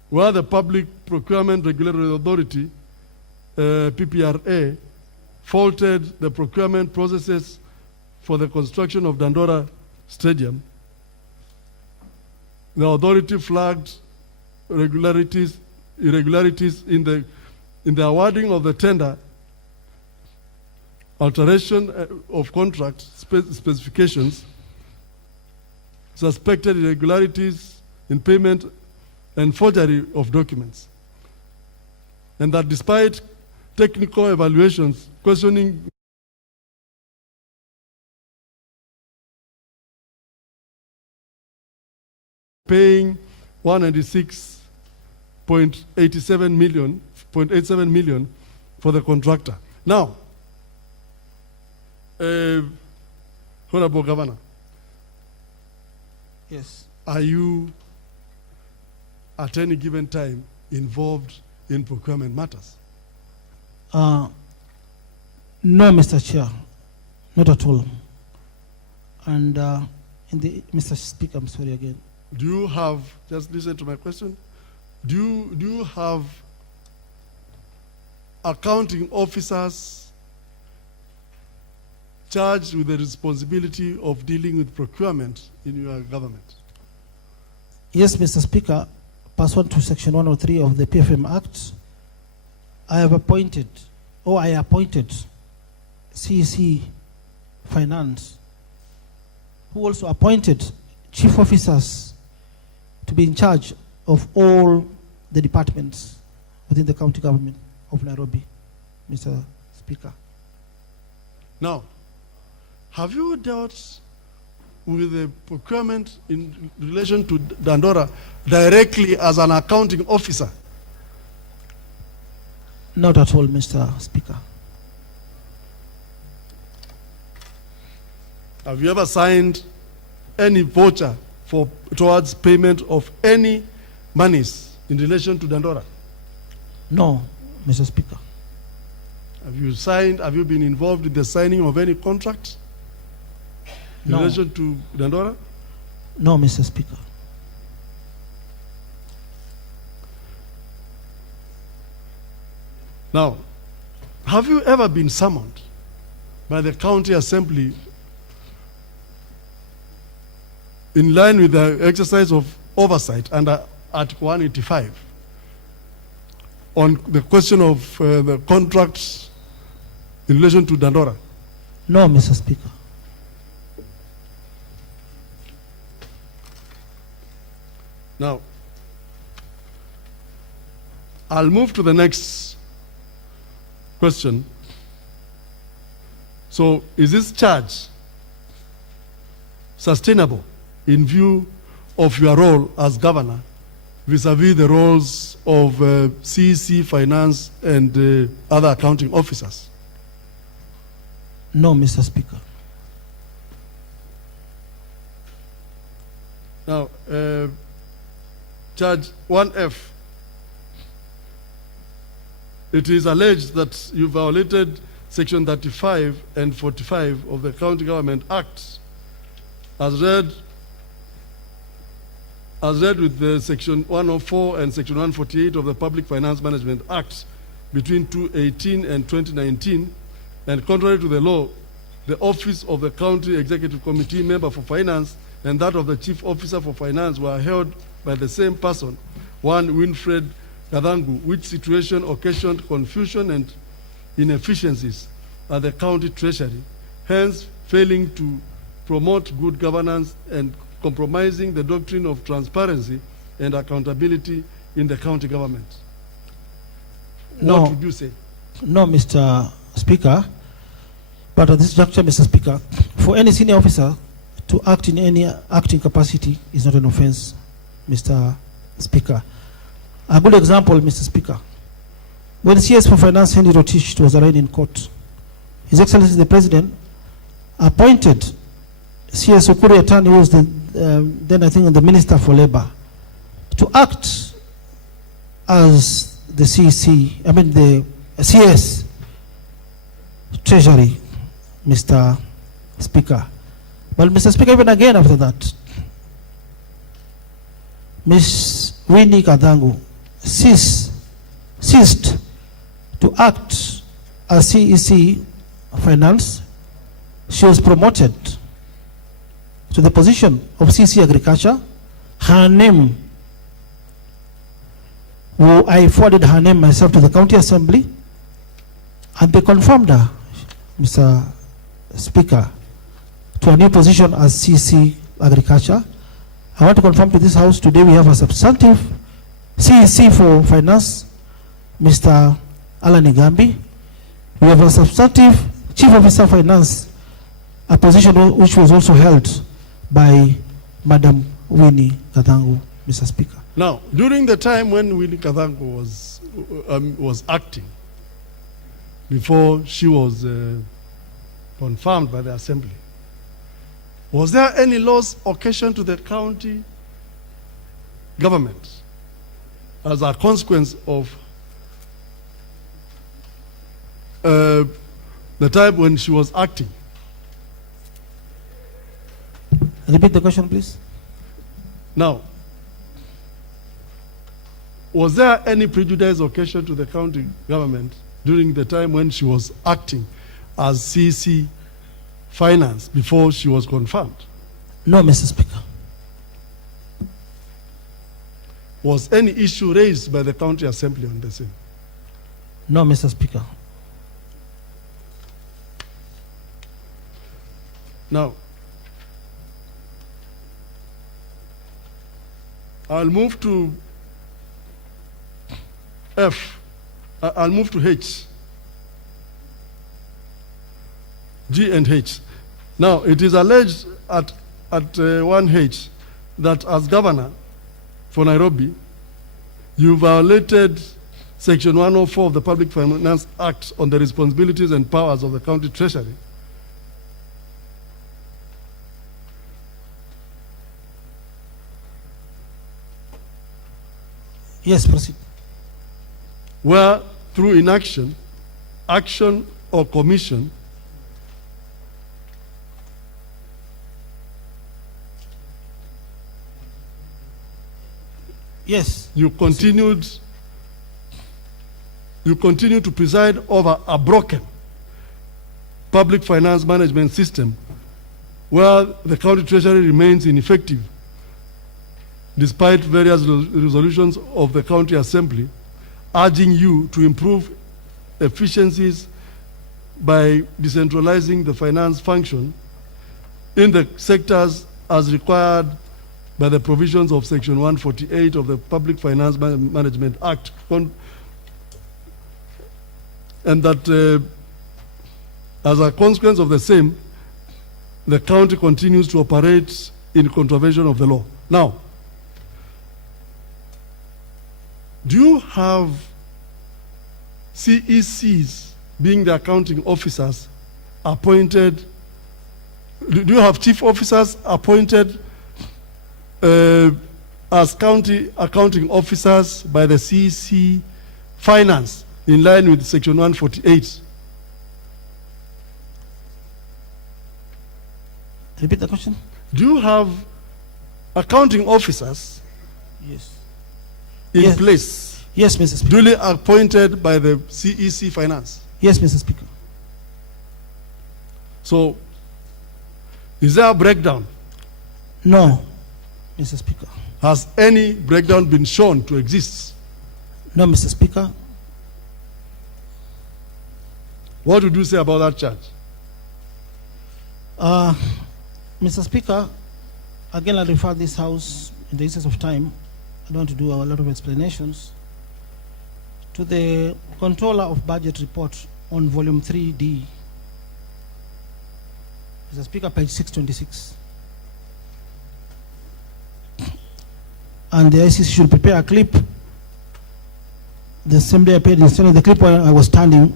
Where the Public Procurement Regulatory Authority, PPRA, faulted the procurement processes for the construction of Dandora Stadium, the authority flagged irregularities in the awarding of the tender, alteration of contract specifications, suspected irregularities in payment, and forgery of documents. And that despite technical evaluations questioning paying 196.87 million for the contractor. Now, Honorable Governor, yes, are you at any given time involved in procurement matters? No, Mr. Chair, not at all. And Mr. Speaker, I'm sorry again. Do you have, just listen to my question, do you have accounting officers charged with the responsibility of dealing with procurement in your government? Yes, Mr. Speaker, pursuant to Section 103 of the PFM Act, I appointed CEC Finance, who also appointed chief officers to be in charge of all the departments within the county government of Nairobi, Mr. Speaker. Now, have you dealt with the procurement in relation to Dandora directly as an accounting officer? Not at all, Mr. Speaker. Have you ever signed any voucher towards payment of any monies in relation to Dandora? No, Mr. Speaker. Have you been involved in the signing of any contract in relation to Dandora? No, Mr. Speaker. Now, have you ever been summoned by the county assembly in line with the exercise of oversight under Article 185 on the question of the contracts in relation to Dandora? No, Mr. Speaker. Now, I'll move to the next question. So, is this charge sustainable in view of your role as governor vis-a-vis the roles of CEC, finance, and other accounting officers? No, Mr. Speaker. Now, Charge 1F, it is alleged that you violated Section 35 and 45 of the County Government Act as read with the Section 104 and Section 148 of the Public Finance Management Act between 2018 and 2019, and contrary to the law, the office of the County Executive Committee member for Finance and that of the Chief Officer for Finance were held by the same person, one Winfred Kathangu, which situation occasioned confusion and inefficiencies at the county treasury, hence failing to promote good governance and compromising the doctrine of transparency and accountability in the county government. No. What would you say? No, Mr. Speaker. But at this juncture, Mr. Speaker, for any senior officer to act in any acting capacity is not an offense, Mr. Speaker. A good example, Mr. Speaker. When CS for Finance Henry Rotich was arraigned in court, His Excellency the President appointed CS Ukuri Atani, who was then I think the Minister for Labor, to act as the the CS Treasury, Mr. Speaker. But Mr. Speaker, even again after that, Ms. Winnie Kathangu ceased to act as CEC Finance. She was promoted to the position of CEC Agriculture. Her name, I forwarded her name myself to the County Assembly, and they confirmed her, Mr. Speaker, to a new position as CEC Agriculture. I want to confirm to this House today we have a substantive CEC for Finance, Mr. Alan Igambi. We have a substantive Chief Officer Finance, a position which was also held by Madam Winnie Kathangu, Mr. Speaker. Now, during the time when Winnie Kathangu was acting, before she was confirmed by the Assembly, was there any loss occasioned to the county government as a consequence of the time when she was acting? Repeat the question, please. Now, was there any prejudice occasioned to the county government during the time when she was acting as CEC Finance before she was confirmed? No, Mr. Speaker. Was any issue raised by the County Assembly on the same? No, Mr. Speaker. Now, I'll move to F. I'll move to H. G and H. Now, it is alleged at 1H that as governor for Nairobi, you violated Section 104 of the Public Finance Act on the responsibilities and powers of the county treasury. Yes, proceed. Where through inaction, action, or commission, yes, you continued to preside over a broken public finance management system where the county treasury remains ineffective despite various resolutions of the County Assembly, urging you to improve efficiencies by decentralizing the finance function in the sectors as required by the provisions of Section 148 of the Public Finance Management Act, and that as a consequence of the same, the county continues to operate in contravention of the law. Now, do you have CECs, being the accounting officers, appointed? Do you have chief officers appointed as county accounting officers by the CEC Finance in line with Section 148? Repeat the question. Do you have accounting officers Yes. in place, Yes, Mr. Speaker. duly appointed by the CEC Finance? Yes, Mr. Speaker. So, is there a breakdown? No, Mr. Speaker. Has any breakdown been shown to exist? No, Mr. Speaker. What would you say about that charge? Mr. Speaker, again, I refer this House, in the interest of time, I don't want to do a lot of explanations, to the Controller of Budget Report on Volume 3D. Mr. Speaker, page 626. And the ICC should prepare a clip. The same day I paid in the clip where I was standing,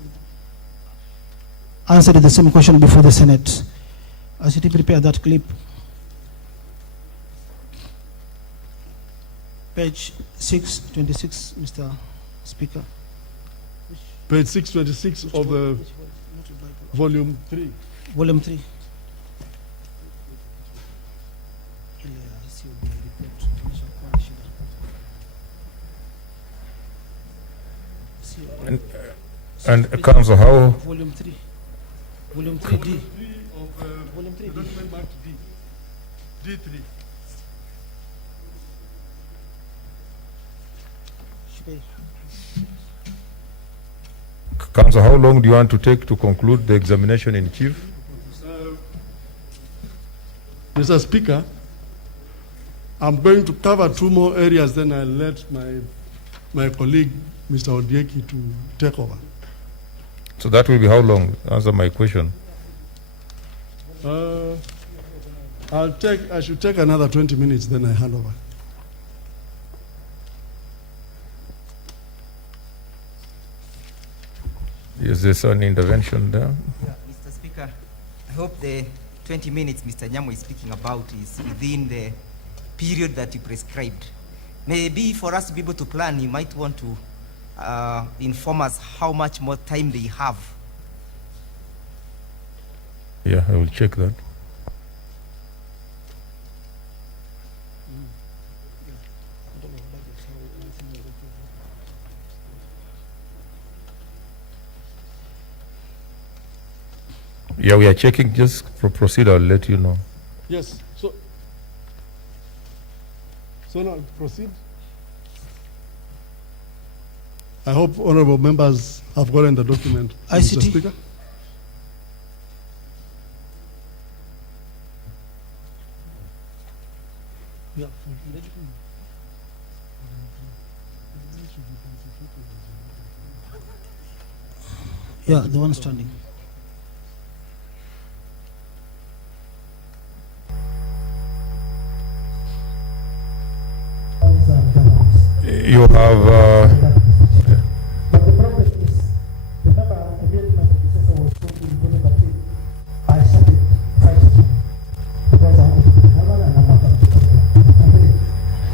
answered the same question before the Senate. ICT prepare that clip. Page 626, Mr. Speaker. Page 626 of the volume 3. Volume 3. And Council, how? Volume 3. Volume 3D. Volume 3D. Document marked D. D3. Council, how long do you want to take to conclude the examination in chief? Mr. Speaker, I'm going to cover 2 more areas, then I'll let my colleague, Mr. Odieki, to take over. So that will be how long? Answer my question. I should take another 20 minutes, then I hand over. Is there an intervention there? Yeah, Mr. Speaker, I hope the 20 minutes Mr. Nyamo is speaking about is within the period that you prescribed. Maybe for us to be able to plan, you might want to inform us how much more time they have. Yeah, I will check that. Yeah, we are checking. Just proceed. I'll let you know. Yes. So now proceed. I hope honorable members have gotten the document. ICT. Mr. Speaker. Yeah, the one standing. You have. But the problem is, remember, immediately my predecessor was talking in 2013, I started fighting because I wanted to be the governor and I'm not going to be the governor.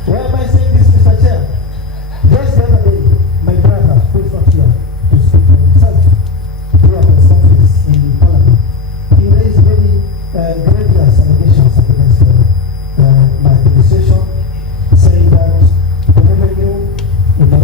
Why am I saying this, Mr. Chair? Just the other day, my brother, who is not here to speak for himself, who are his conference in Parliament, he raised very grievous allegations against my administration, saying that the revenue in the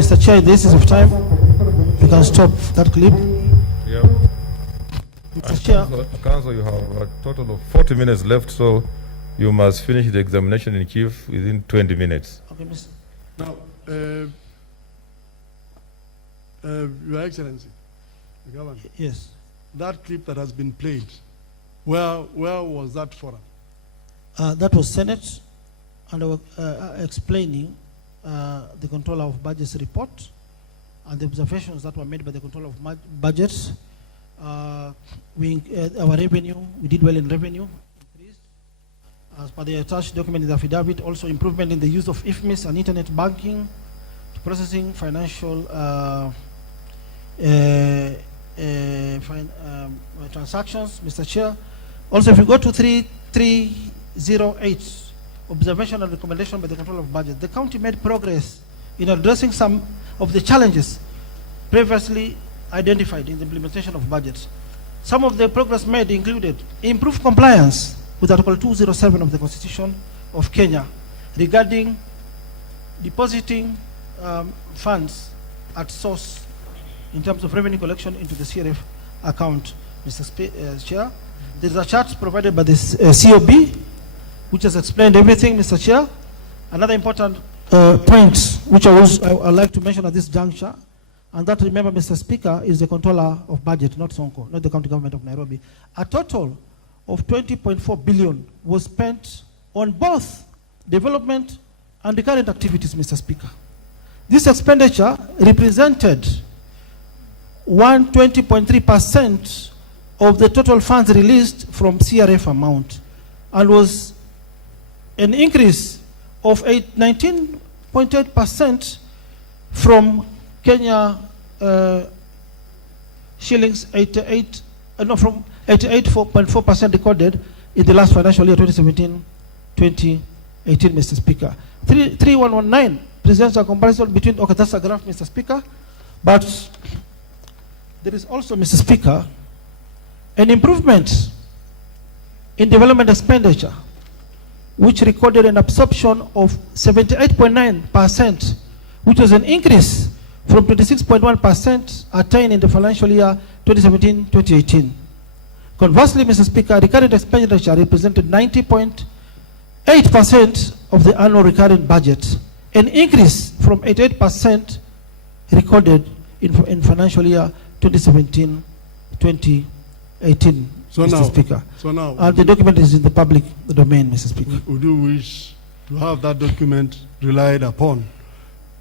Mr. Chair, in the essence of time, you can stop that clip. Yeah. Mr. Chair, Council, you have a total of 40 minutes left, so you must finish the examination in chief within 20 minutes. okay, Mr. Now, Your Excellency, the Governor, Yes. that clip that has been played, where was that forum? That was Senate, and they were explaining the Controller of Budget's report and the observations that were made by the Controller of Budgets. Our revenue, we did well in revenue, increased. As per the attached document in the affidavit, also improvement in the use of IFMIS and internet banking to processing financial transactions, Mr. Chair. Also, if you go to 3308, observation and recommendation by the Controller of Budget, the county made progress in addressing some of the challenges previously identified in the implementation of budgets. Some of the progress made included improved compliance with Article 207 of the Constitution of Kenya regarding depositing funds at source in terms of revenue collection into the CRF account, Mr. Chair. There's a chart provided by the COB, which has explained everything, Mr. Chair. Another important point, which I would like to mention at this juncture, and that, remember, Mr. Speaker, is the Controller of Budget, not Sonko, not the County Government of Nairobi. A total of 20.4 billion was spent on both development and recurrent activities, Mr. Speaker. This expenditure represented 120.3% of the total funds released from CRF amount, and was an increase of 19.8% from Kenya shillings 88.4% recorded in the last financial year 2017-2018, Mr. Speaker. 3119 presents a comparison between, okay, that's a graph, Mr. Speaker, but there is also, Mr. Speaker, an improvement in development expenditure, which recorded an absorption of 78.9%, which was an increase from 26.1% attained in the financial year 2017-2018. Conversely, Mr. Speaker, recurrent expenditure represented 90.8% of the annual recurrent budget, an increase from 88% recorded in financial year 2017-2018, So Mr. now, Speaker. So now, The document is in the public domain, Mr. Speaker. would you wish to have that document relied upon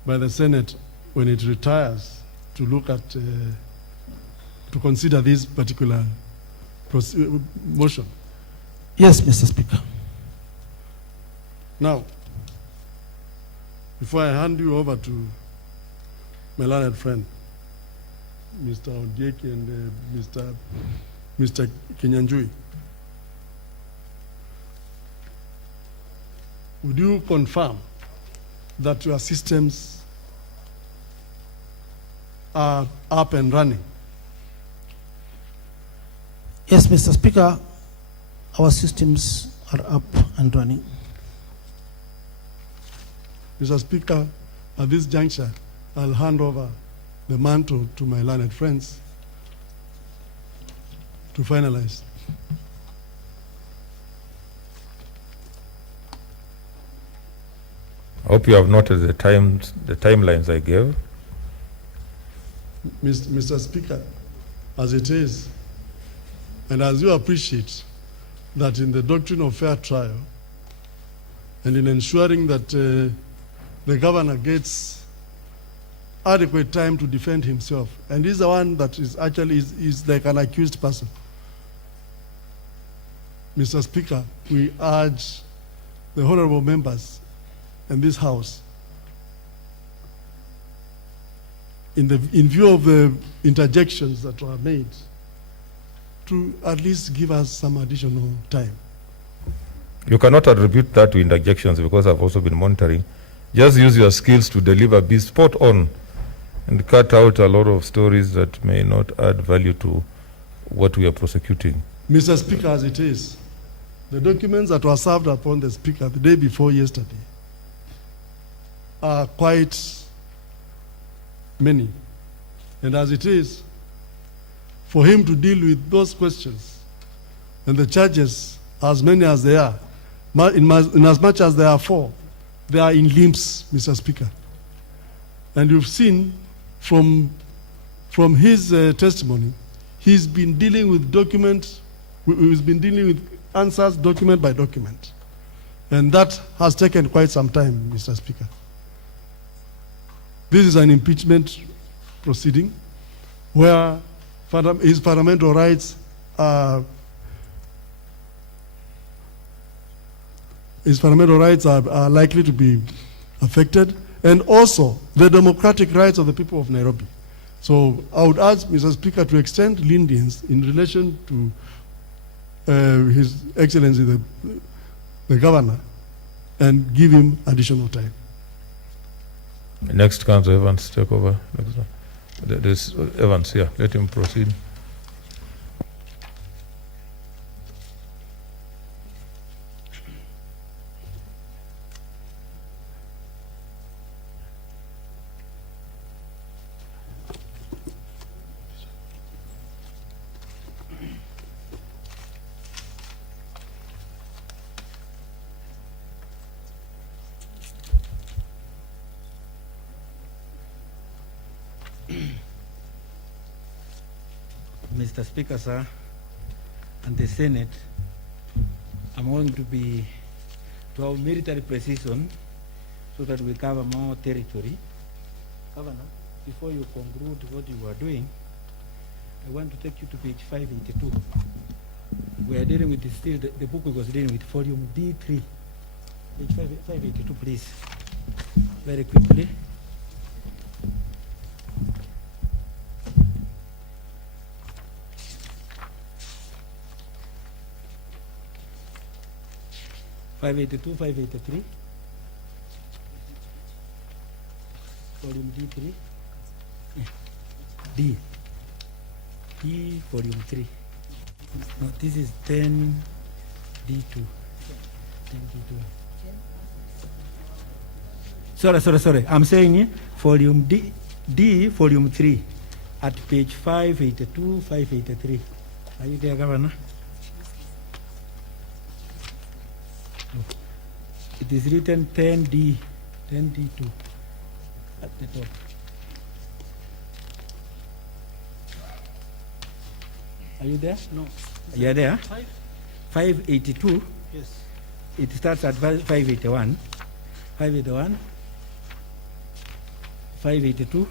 by the Senate when it retires to look at, to consider this particular motion? Yes, Mr. Speaker. Now, before I hand you over to my learned friend, Mr. Odieki and Mr. Kinyanjui, would you confirm that your systems are up and running? Yes, Mr. Speaker, our systems are up and running. Mr. Speaker, at this juncture, I'll hand over the mantle to my learned friends to finalize. I hope you have noted the timelines I gave. Mr. Speaker, as it is, and as you appreciate that in the doctrine of fair trial and in ensuring that the governor gets adequate time to defend himself, and he's the one that is actually is like an accused person. Mr. Speaker, we urge the honorable members in this House, in view of the interjections that were made, to at least give us some additional time. You cannot attribute that to interjections because I've also been monitoring. Just use your skills to deliver, be spot on, and cut out a lot of stories that may not add value to what we are prosecuting. Mr. Speaker, as it is, the documents that were served upon the Speaker the day before yesterday are quite many. And as it is, for him to deal with those questions and the charges, as many as they are, in as much as there are 4, they are in limbs, Mr. Speaker. And you've seen from his testimony, he's been dealing with answers document by document. And that has taken quite some time, Mr. Speaker. This is an impeachment proceeding where his fundamental rights are likely to be affected, and also the democratic rights of the people of Nairobi. So I would ask Mr. Speaker to extend lenience in relation to His Excellency the Governor and give him additional time. Next, Councillor Evans, take over. This Evans, yeah, let him proceed. Mr. Speaker, sir, and the Senate, I'm going to have military precision so that we cover more territory. Governor, before you conclude what you are doing, I want to take you to page 582. We are dealing with the book was dealing with volume D3. Page 582, please. Very quickly. (582, 583), volume D3, D, volume 3. No, this is 10 D2. 10 D2. Sorry. I'm saying volume D, volume 3, at page 582, 583. Are you there, Governor? It is written 10D, 10D2 at the top. Are you there? No. You are there? 582. Yes. It starts at 581. 581. 582.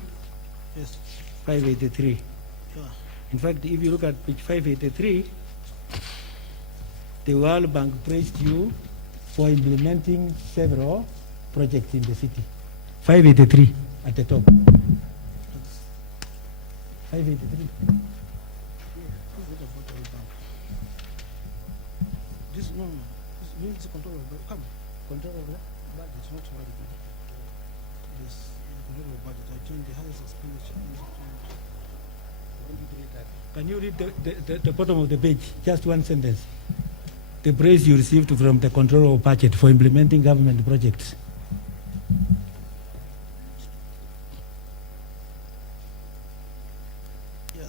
Yes. 583. Yeah. In fact, if you look at page 583, the World Bank praised you for implementing several projects in the city. 583 at the top. 583. This no, this means control of control of budget, not very good. Yes, control of budget. I joined the highest expenditure. Can you read the bottom of the page? Just one sentence. The praise you received from the controller of budget for implementing government projects. Yeah,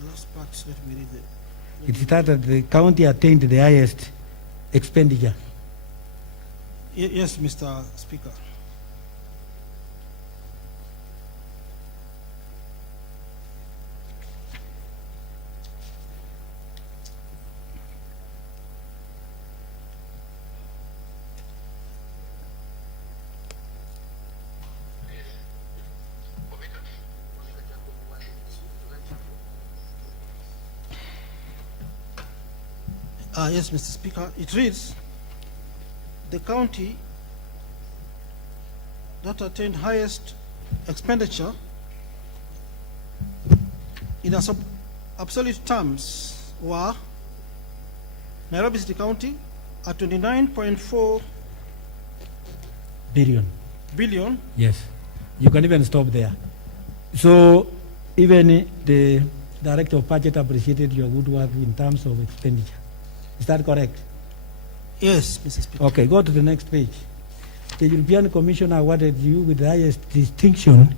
the last part, let me read it. It started the county attained the highest expenditure. Yes, Mr. Speaker. Yes, Mr. Speaker. It reads, the county that attained highest expenditure in absolute terms were Nairobi City County at 29.4 billion. Yes. You can even stop there. So even the director of budget appreciated your good work in terms of expenditure. Is that correct? Yes, Mr. Speaker. Okay, go to the next page. The European Commission awarded you with the highest distinction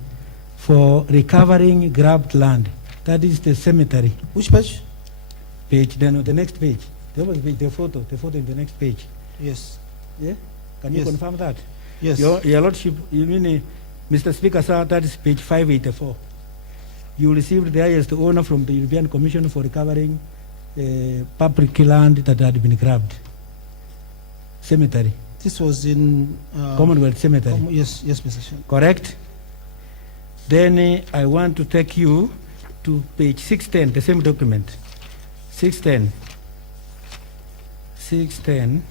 for recovering grabbed land. That is the cemetery. Which page? Page, then the next page. The opposite page, the photo in the next page. Yes. Yeah? Can you Yes. confirm that? Yes. Your Lordship, you mean, Mr. Speaker, sir, that is page 584. You received the highest honor from the European Commission for recovering public land that had been grabbed. Cemetery, This was in Commonwealth Cemetery, yes, yes, Mr. Chair. correct? Then I want to take you to page 610, the same document. 610. 610.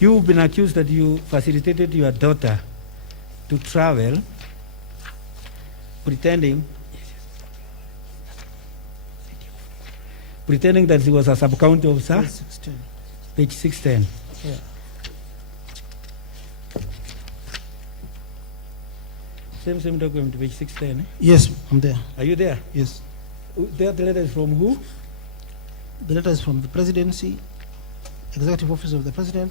You've been accused that you facilitated your daughter to travel, pretending that she was a sub-county officer. 16. Page 610. Yeah. Same document, page 610. Yes, I'm there. Are you there? Yes. That letter is from who? The letter is from the Presidency, Executive Office of the President,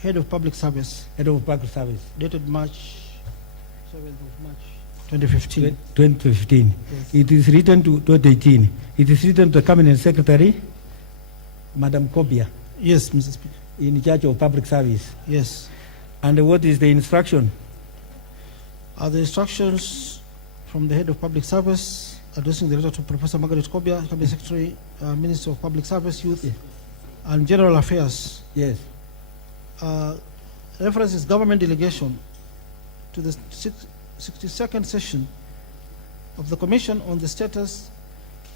Head of Public Service, Head of Public Service. dated March 7th of March 2015. 2015. Yes. It is written to 2018. It is written to the Cabinet Secretary, Madam Kobia, Yes, Mr. Speaker. in charge of public service. Yes. And what is the instruction? The instructions from the Head of Public Service addressing the letter to Professor Margaret Kobia, Cabinet Secretary, Minister of Public Service, Youth, Yeah. and General Affairs. Yes. Reference is government delegation to the 62nd session of the Commission on the Status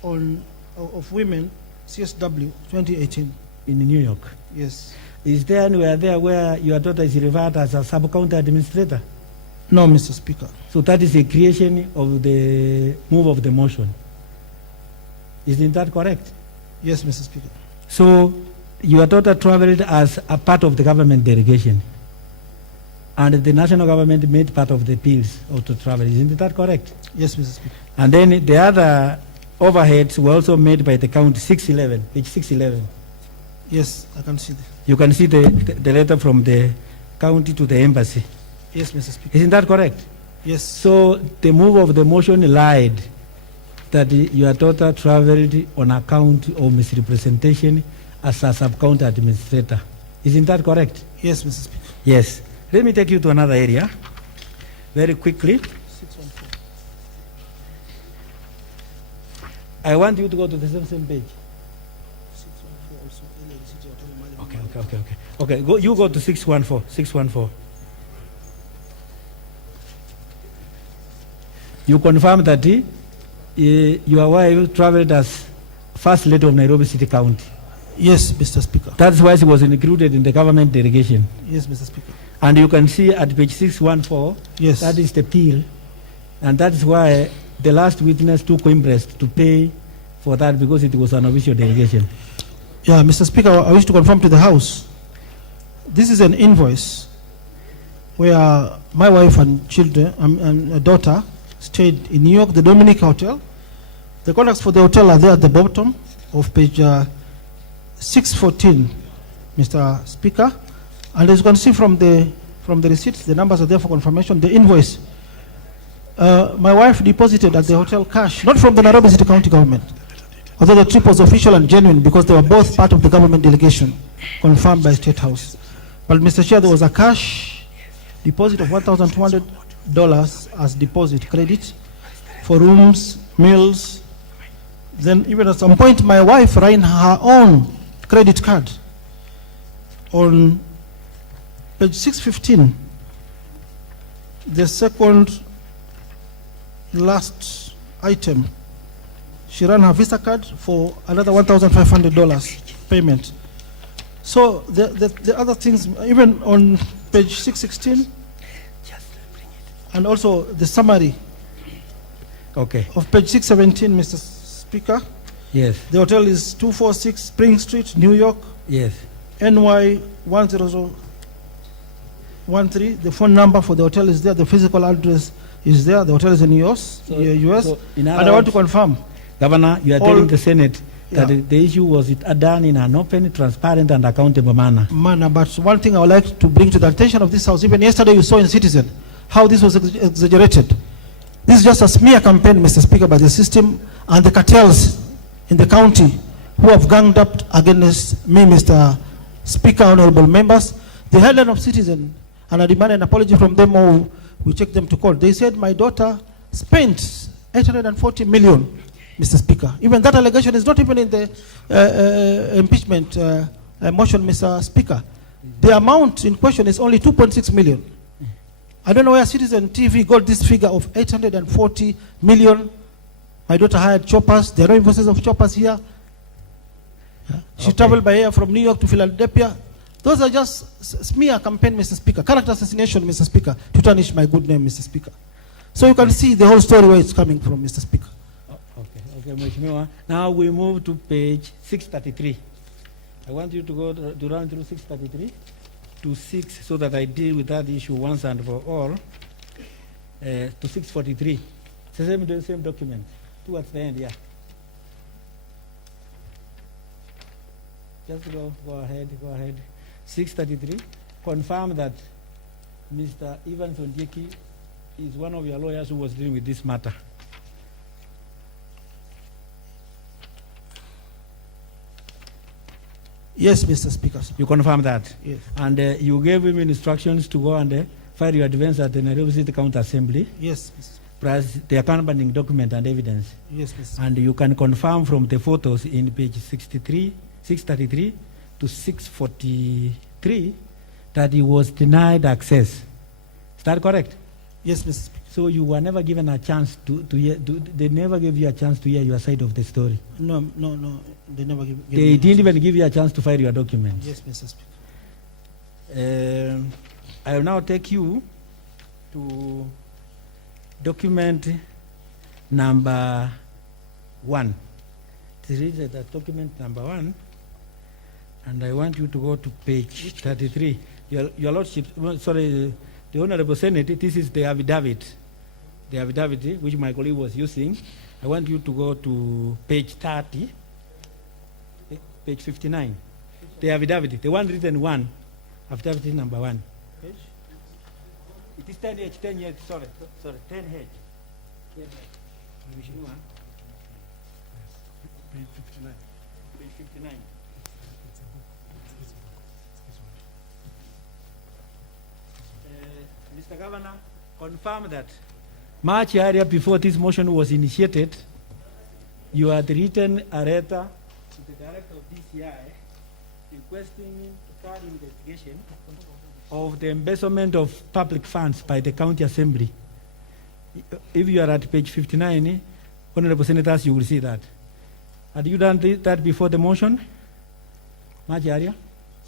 of Women, CSW 2018. In New York. Yes. Is there anywhere there where your daughter is referred as a sub-county administrator? No, Mr. Speaker. So that is a creation of the move of the motion. Isn't that correct? Yes, Mr. Speaker. So your daughter traveled as a part of the government delegation, and the national government made part of the bills of to travel. Isn't that correct? Yes, Mr. Speaker. And then the other overheads were also made by the county, 611, page 611. Yes, I can see that. You can see the letter from the county to the embassy. Yes, Mr. Speaker. Isn't that correct? Yes. So the move of the motion lied that your daughter traveled on account of misrepresentation as a sub-county administrator. Isn't that correct? Yes, Mr. Speaker. Yes. Let me take you to another area very quickly. 614. I want you to go to the same page. 614 also. Earlier the city attorney, Madam Okay, go, you go to 614. 614. You confirm that your wife traveled as first lady of Nairobi City County. Yes, Mr. Speaker. That's why she was included in the government delegation. Yes, Mr. Speaker. And you can see at page 614, Yes. that is the appeal. And that is why the last witness took interest to pay for that because it was an official delegation. Yeah, Mr. Speaker, I wish to confirm to the House. This is an invoice where my wife and children and a daughter stayed in New York, the Dominic Hotel. The contacts for the hotel are there at the bottom of page 614, Mr. Speaker. And as you can see from the receipts, the numbers are there for confirmation. The invoice, my wife deposited at the hotel cash, not from the Nairobi City County government, although the trip was official and genuine because they were both part of the government delegation, confirmed by State House. But Mr. Chair, there was a cash deposit of $1,200 as deposit credit for rooms, meals. Then even at some point, my wife ran her own credit card. On page 615, the second last item, she ran her Visa card for another $1,500 payment. So the other things, even on page 616, and also the summary Okay. of page 617, Mr. Speaker, Yes. the hotel is 246 Spring Street, New York, Yes. NY 10013. The phone number for the hotel is there. The physical address is there. The hotel is in US. So US. in And other I want to words, confirm. Governor, you are All- telling the Senate that Yeah. the issue was done in an open, transparent, and accountable manner. But one thing I would like to bring to the attention of this house, even yesterday you saw in Citizen, how this was exaggerated. This is just a smear campaign, Mr. Speaker, by the system and the cartels in the county who have ganged up against me, Mr. Speaker, honorable members. The headline of Citizen, and I demand an apology from them, or we take them to court. They said my daughter spent 840 million, Mr. Speaker. Even that allegation is not even in the impeachment motion, Mr. Speaker. The amount in question is only 2.6 million. I don't know where Citizen TV got this figure of 840 million. My daughter hired choppers. There are no invoices of choppers here. She traveled by air from New York to Philadelphia. Those are just smear campaign, Mr. Speaker. Character assassination, Mr. Speaker, to tarnish my good name, Mr. Speaker. So you can see the whole story where it's coming from, Mr. Speaker. Okay, Mheshimiwa. Now we move to page 633. I want you to go to run through 633 to 6 so that I deal with that issue once and for all. To 643. It's the same document. Towards the end, yeah. Just go ahead. 633. Confirm that Mr. Ivan Sondieki is one of your lawyers who was dealing with this matter. Yes, Mr. Speaker. You confirm that? Yes. And you gave him instructions to go and file your defense at the Nairobi City County Assembly. Yes, Plus the accompanying document and evidence. Yes, Mr. And you can confirm from the photos in page 633 to 643 that he was denied access. Is that correct? Yes, Mr. Speaker. So you were never given a chance to hear, they never gave you a chance to hear your side of the story? No, they never gave They me didn't even give you a chance to file your documents? Yes, Mr. Speaker. I will now take you to document number 1. This is that document number 1, and I want you to go to page 33. Your Lordship, sorry, the Honorable Senate, this is the affidavit which my colleague was using. I want you to go to page 30, page 59. The affidavit, the one written 1, affidavit number 1. Page? It is 10H, 10 years, sorry, 10H. Page 59. Page 59. Mr. Governor, confirm that much earlier before this motion was initiated, you had written a letter to the Director of DCI requesting further investigation of the embezzlement of public funds by the County Assembly. If you are at page 59, Honorable Senators, you will see that. Had you done that before the motion? Much earlier?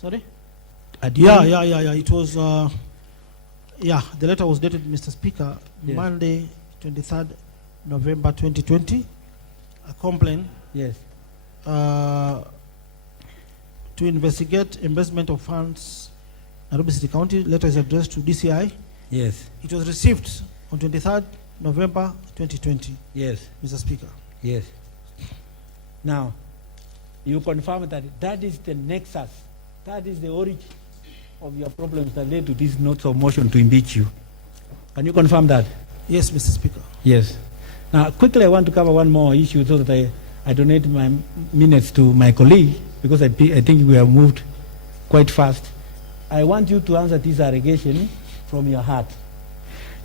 Sorry? Yeah. It was, the letter was dated, Mr. Speaker, Yes. Monday, 23rd November 2020. A complaint. Yes. To investigate investment of funds, Nairobi City County. Letter is addressed to DCI. Yes. It was received on 23rd November 2020. Yes. Mr. Speaker. Yes. Now, you confirm that that is the nexus, that is the origin of your problems that led to this notice of motion to impeach you. Can you confirm that? Yes, Mr. Speaker. Yes. Now, quickly, I want to cover one more issue so that I donate my minutes to my colleague, because I think we have moved quite fast. I want you to answer this allegation from your heart.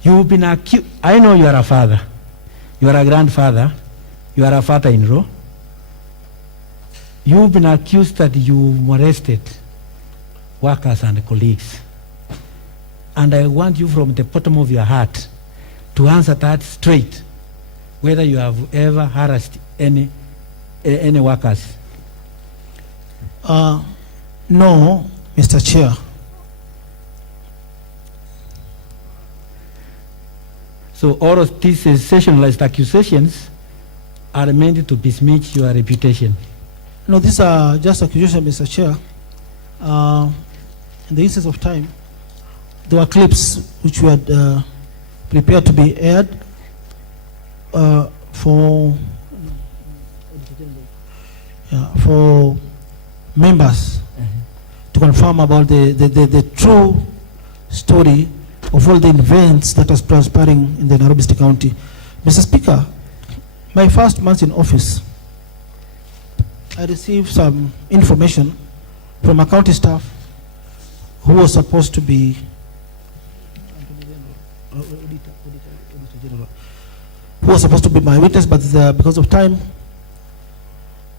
You've been accused. I know you are a father, you are a grandfather, you are a father-in-law. You've been accused that you molested workers and colleagues. And I want you from the bottom of your heart to answer that straight, whether you have ever harassed any workers. No, Mr. Chair. So all of these sensationalized accusations are meant to besmirch your reputation. No, these are just accusations, Mr. Chair. In the instance of time, there were clips which we had prepared to be aired for for members to confirm about the true story of all the events that are transpiring in the Nairobi City County. Mr. Speaker, my first month in office, I received some information from a county staff who was supposed to be my witness, but because of time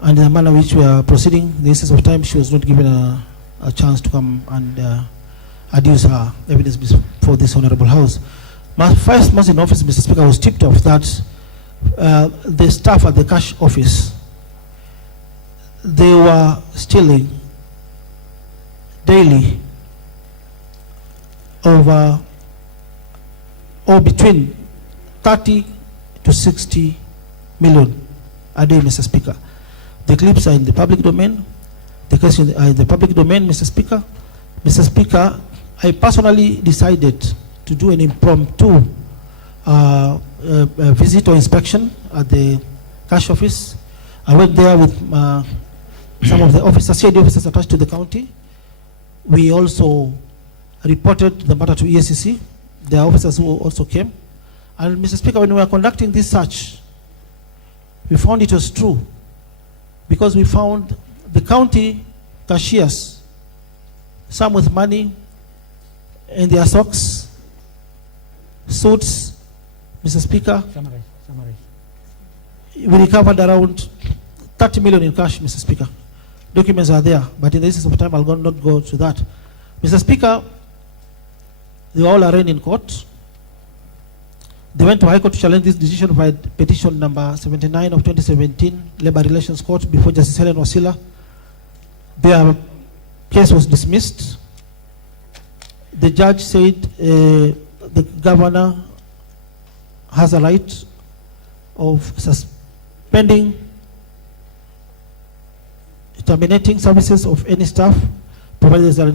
and the manner which we are proceeding, the essence of time, she was not given a chance to come and adduce her evidence before this honorable house. My first month in office, Mr. Speaker, was tipped off that the staff at the cash office, they were stealing daily over or between 30 to 60 million a day, Mr. Speaker. The clips are in the public domain. The questions are in the public domain, Mr. Speaker. Mr. Speaker, I personally decided to do an impromptu visit or inspection at the cash office. I went there with some of the officers, CID officers attached to the county. We also reported the matter to EACC. There are officers who also came. And Mr. Speaker, when we were conducting this search, we found it was true, because we found the county cashiers, some with money in their socks, suits. Mr. Speaker, Summarize. we recovered around 30 million in cash, Mr. Speaker. Documents are there, but in the instance of time, I'll not go to that. Mr. Speaker, they were all arraigned in court. They went to High Court to challenge this decision by petition number 79 of 2017, Labor Relations Court, before Justice Helen Wasila. Their case was dismissed. The judge said the governor has a right of suspending, terminating services of any staff, provided there's a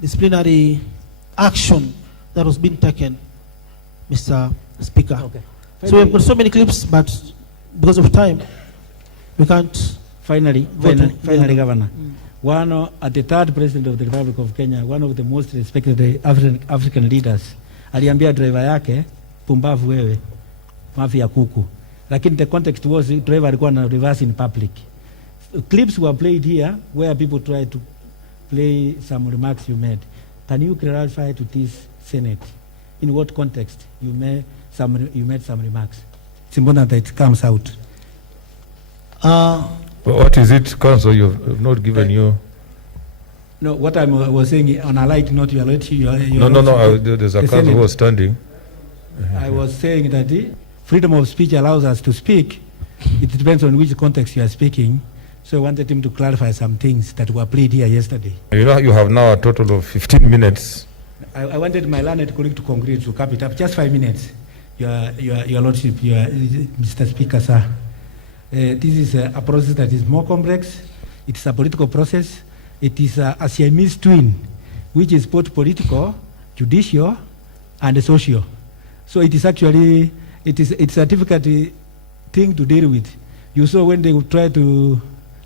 disciplinary action that was being taken, Mr. Speaker. Okay. So we've got so many clips, but because of time, we can't. Finally, Governor. Mm. At the third president of the Republic of Kenya, one of the most respected African leaders, aliambia driver yake, pumbavu wewe, mafi ya kuku. Lakini the context was driver alikuwa na reverse in public. Clips were played here where people tried to play some remarks you made. Can you clarify to this Senate in what context you made some remarks? It's important that it comes out. What is it, Council? You have not given you. No, what I was saying on a light note, No. There's a council who was standing. I was saying that the freedom of speech allows us to speak. It depends on which context you are speaking. So I wanted him to clarify some things that were played here yesterday. You know, you have now a total of 15 minutes. I wanted my learned colleague to conclude, to cap it up. Just 5 minutes. Your Lordship, Mr. Speaker, sir. This is a process that is more complex. It's a political process. It is a Siamese twin, which is both political, judicial, and social. So it is actually, it's a difficult thing to deal with. You saw when they try to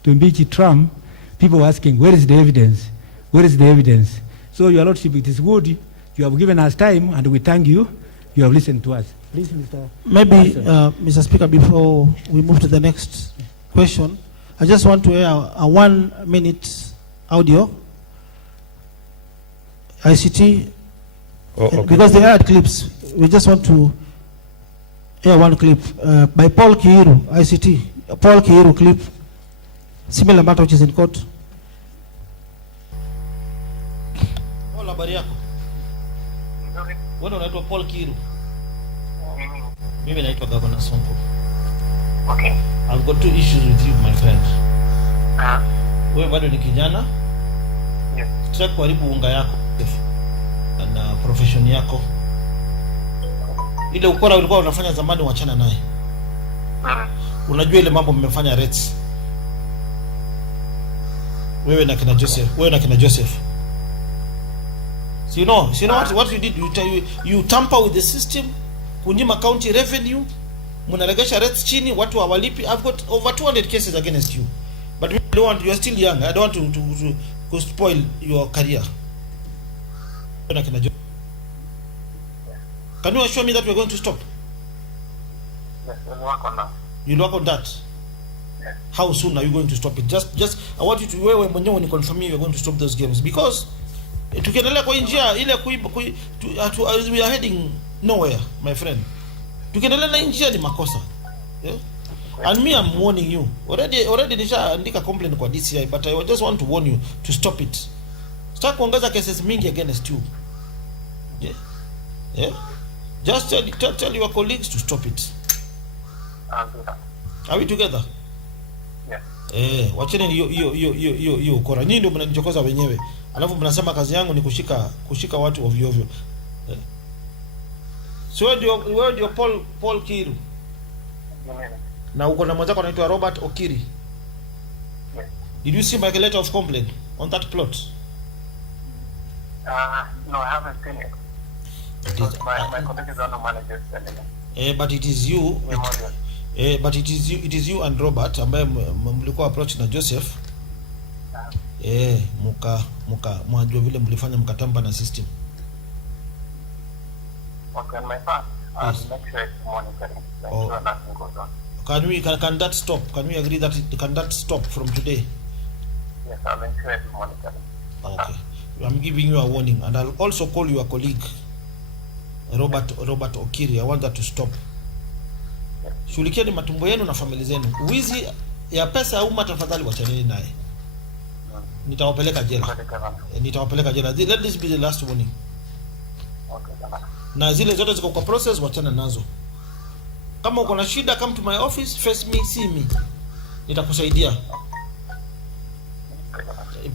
impeach Trump, people were asking, where is the evidence? Where is the evidence? So, Your Lordship, it is good. You have given us time, and we thank you. You have listened to us. Please, Mr. Maybe, Mr. Speaker, before we move to the next question, I just want to hear a 1 minute audio. ICT, Okay. because they had clips. We just want to hear one clip by Paul Kiiru, ICT. Paul Kiiru clip, similar matter which is in court. Paul, habari yako? Wewe unaitwa Paul Kiiru? Mimi naitwa Governor Sonko. Okay. I've got 2 issues with you, my friend. Wewe bado ni kijana? Yes. Sitaki kuharibu unga yako na profession yako. Ile ukora ulikuwa unafanya zamani uachana naye. Unajua ile mambo mmefanya rates. Wewe na kina Joseph. So you know what you did? You tamper with the system, kunyima county revenue, mnaregesha rates chini, watu hawalipi. I've got over 200 cases against you, but I don't want, you are still young, I don't want to spoil your career. Can you assure me that we're going to stop? Yes, we'll work on that. You'll work on that? Yes. How soon are you going to stop it? Just I want you to, wewe mwenyewe when you confirm you're going to stop those games, because tukiendelea kwa njia ile we are heading nowhere, my friend. Tukiendelea na njia ni makosa. Yeah? And me, I'm warning you. Already nishaandika complaint kwa DCI, but I just want to warn you to stop it. Start kuongeza cases mingi against you. Yeah? Yeah? Just tell your colleagues to stop it. I'll do that. Are we together? Yes. Wacheni hiyo ukora. Nyinyi ndio mnanichokoza wenyewe. Alafu mnasema kazi yangu ni kushika watu ovyo ovyo. So wewe ndio Paul Kiru. Na uko na mwenzako anaitwa Robert Okiri. Yes. Did you see my letter of complaint on that plot? No, I haven't seen it. Because my colleague is on the manager's telling me. But it is you. But it is you and Robert ambaye mlikuwa approach na Joseph. Mwajua vile mlifanya mkatamba na system. Okay, on my part, I'll make sure it's monitoring. Make sure nothing goes on. Can that stop? Can we agree that can that stop from today? Yes, I'll make sure it's monitoring. Okay. I'm giving you a warning, and I'll also call your colleague, Robert Okiri. I want that to stop. Shughulikieni matumbo yenu na familia zenu. Wizi ya pesa ya umma tafadhali wachaneni naye. Nitawapeleka jela. Nitawapeleka jela. Let this be the last warning. Okay, na zile zote ziko kwa process, wachana nazo. Kama uko na shida, come to my office, face me, see me. Nitakusaidia.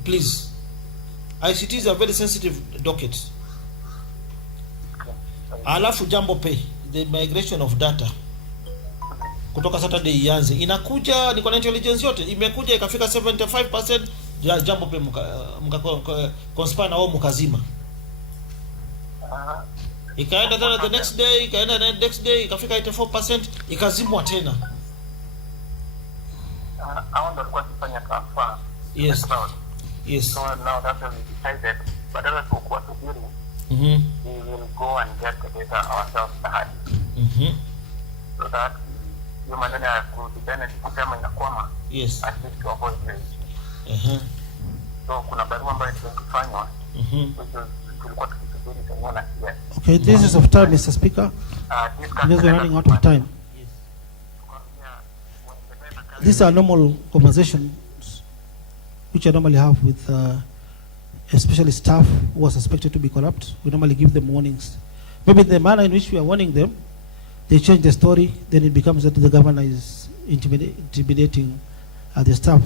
Please. ICTs are very sensitive docket. Alafu Jambo Pay, the migration of data kutoka Saturday ianze. Inakuja, niko na intelligence yote, imekuja ikafika 75% ya Jambo Pay conspire na wao mkazima. Ikaenda tena the next day, ikafika 84%, ikazimwa tena. I want to kufanya transfer. Yes. Yes. So now that we decided, badala tukuwa subiri, we will go and get the data ourselves hard. So that you maneno ya kudepend kusema inakwama. Yes. At least to avoid this. So kuna barua ambayo tulifanywa. Tulikuwa tukisubiri tunaona yes. Okay, this is of time, Mr. Speaker. Because we're running out of time. These are normal conversations which I normally have with especially staff who are suspected to be corrupt. We normally give them warnings. Maybe the manner in which we are warning them, they change the story, then it becomes that the governor is intimidating the staff.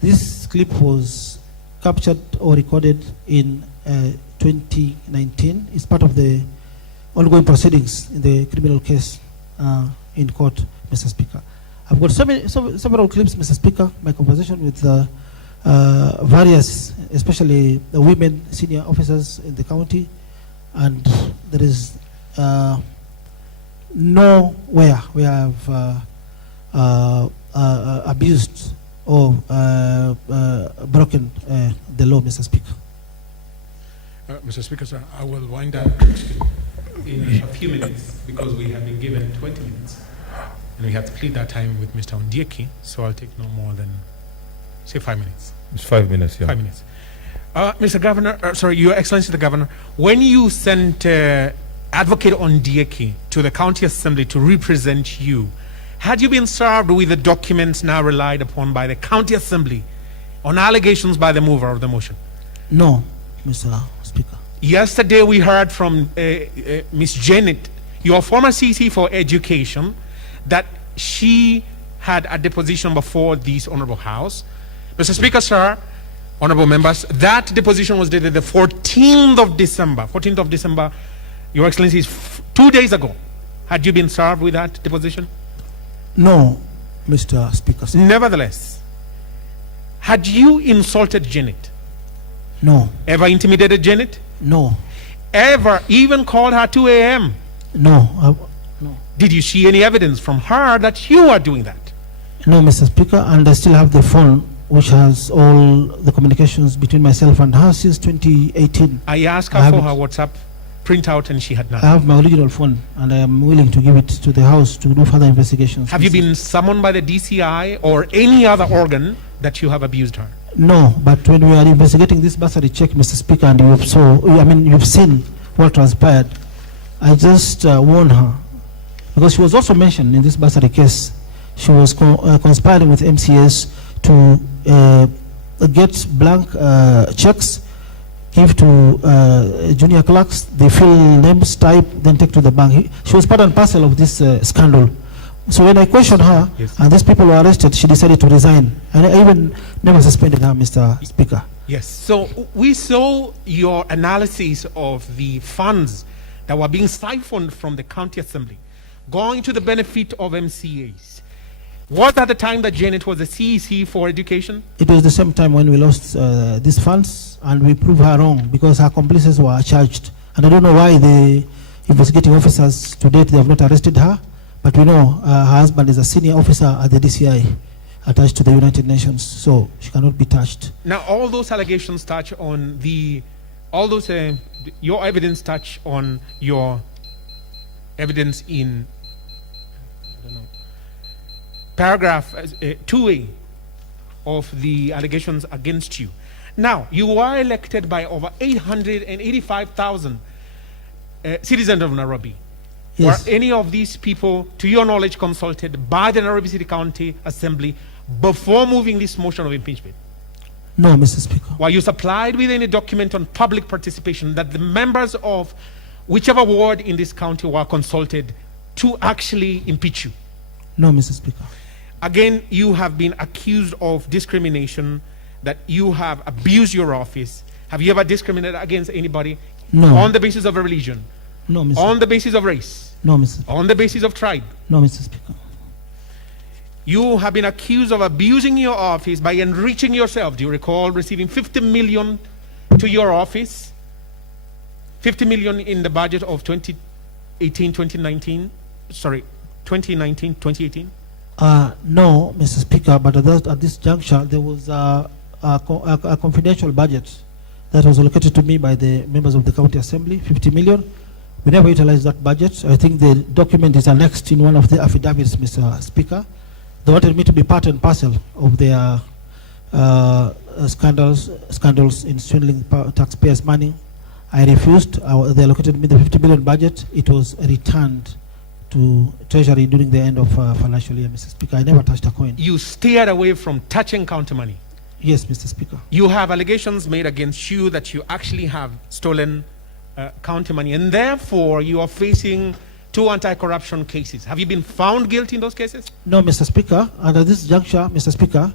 This clip was captured or recorded in 2019. It's part of the ongoing proceedings in the criminal case in court, Mr. Speaker. I've got several clips, Mr. Speaker, my conversation with various, especially the women senior officers in the county, and there is nowhere where I've abused or broken the law, Mr. Speaker. Mr. Speaker, sir, I will wind up in a few minutes because we have been given 20 minutes. And we have to plead that time with Mr. Ondieki, so I'll take no more than, say, 5 minutes. It's 5 minutes, yeah. 5 minutes. Mr. Governor, sorry, Your Excellency the Governor, when you sent Advocate Ondieki to the County Assembly to represent you, had you been served with the documents now relied upon by the County Assembly on allegations by the mover of the motion? No, Mr. Speaker. Yesterday we heard from Ms. Janet, your former CC for Education, that she had a deposition before this Honorable House. Mr. Speaker, sir, honorable members, that deposition was dated the 14th of December. 14th of December, Your Excellency, 2 days ago. Had you been served with that deposition? No, Mr. Speaker. Sir. Nevertheless, had you insulted Janet? No. Ever intimidated Janet? No. Ever even called her 2 a.m.? No. No. Did you see any evidence from her that you are doing that? No, Mr. Speaker, and I still have the phone which has all the communications between myself and her since 2018. I asked her for her WhatsApp printout and she had none. I have my original phone and I am willing to give it to the House to do further investigations. Have you been summoned by the DCI or any other organ that you have abused her? No, but when we are investigating this bursary check, Mr. Speaker, and you've seen what transpired, I just warned her, because she was also mentioned in this bursary case. She was conspiring with MCS to get blank checks, give to junior clerks, they fill names, type, then take to the bank. She was part and parcel of this scandal. So when I questioned her, and these people were arrested, she decided to resign. And I even never suspended her, Mr. Speaker. Yes. So we saw your analysis of the funds that were being siphoned from the county assembly, going to the benefit of MCAs. Was that the time that Janet was the CEC for education? It was the same time when we lost these funds, and we proved her wrong because her accomplices were charged. And I don't know why the investigating officers to date, they have not arrested her. But we know her husband is a senior officer at the DCI attached to the United Nations, so she cannot be touched. Now, all those allegations touch on your evidence touch on your evidence in, paragraph 2A of the allegations against you. Now, you were elected by over 885,000 citizens of Nairobi. Yes. Were any of these people, to your knowledge, consulted by the Nairobi City County Assembly before moving this motion of impeachment? No, Mr. Speaker. Were you supplied with any document on public participation that the members of whichever ward in this county were consulted to actually impeach you? No, Mr. Speaker. Again, you have been accused of discrimination, that you have abused your office. Have you ever discriminated against anybody? No. On the basis of a religion? No, Mr. On the basis of race? No, Mr. Speaker. On the basis of tribe? No, Mr. Speaker. You have been accused of abusing your office by enriching yourself. Do you recall receiving 50 million to your office? 50 million in the budget of 2018-2019? Sorry, 2019-2018? No, Mr. Speaker, but at this juncture, there was a confidential budget that was allocated to me by the members of the County Assembly, 50 million. We never utilized that budget. I think the document is annexed in one of the affidavits, Mr. Speaker. They wanted me to be part and parcel of their scandals in swindling taxpayers' money. I refused. They allocated me the 50 billion budget. It was returned to Treasury during the end of financial year, Mr. Speaker. I never touched a coin. You steered away from touching county money? Yes, Mr. Speaker. You have allegations made against you that you actually have stolen county money, and therefore you are facing 2 anti-corruption cases. Have you been found guilty in those cases? No, Mr. Speaker. And at this juncture, Mr. Speaker,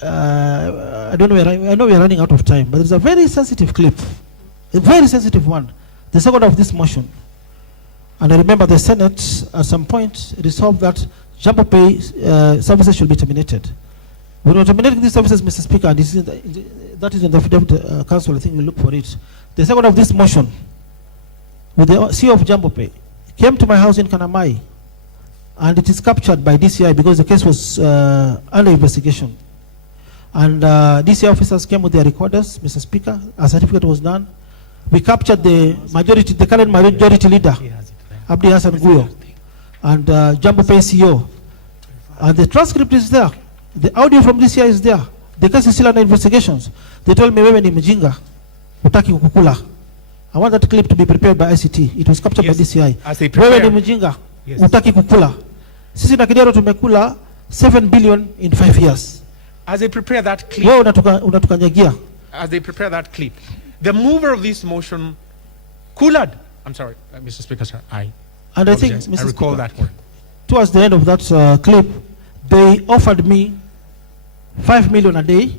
I don't know. I know we are running out of time, but there's a very sensitive clip, a very sensitive one, the second of this motion. And I remember the Senate at some point resolved that Jumbo Pay services should be terminated. When we're terminating these services, Mr. Speaker, and that is in the affidavit council, I think we'll look for it. The second of this motion, with the CEO of Jumbo Pay, came to my house in Kanamai, and it is captured by DCI because the case was under investigation. And DCI officers came with their recorders, Mr. Speaker. A certificate was done. We captured the current majority leader, Abdi Hassan Guyo, and Jumbo Pay CEO. And the transcript is there. The audio from DCI is there. The case is still under investigations. They told me, wewe ni mjinga, utaki kukula. I want that clip to be prepared by ICT. It was captured by DCI. Wewe ni mjinga, utaki kukula. Sisi na Kidero tumekula 7 billion in 5 years. As they prepare that clip, wewe unatukanyagia. As they prepare that clip, the mover of this motion, Kulad, I'm sorry, Mr. Speaker, sir, I think, Mr. I recall Speaker, that word. Towards the end of that clip, they offered me 5 million a day,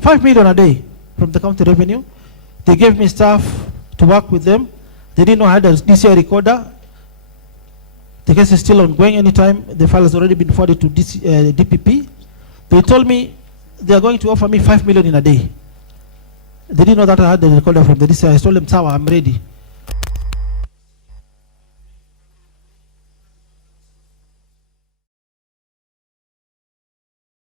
5 million a day from the county revenue. They gave me staff to work with them. They didn't know I had a DCI recorder. The case is still ongoing. Anytime the file has already been forwarded to DPP. They told me they are going to offer me 5 million in a day. They didn't know that I had the recorder from the DCI. I told them, Sawa, I'm ready.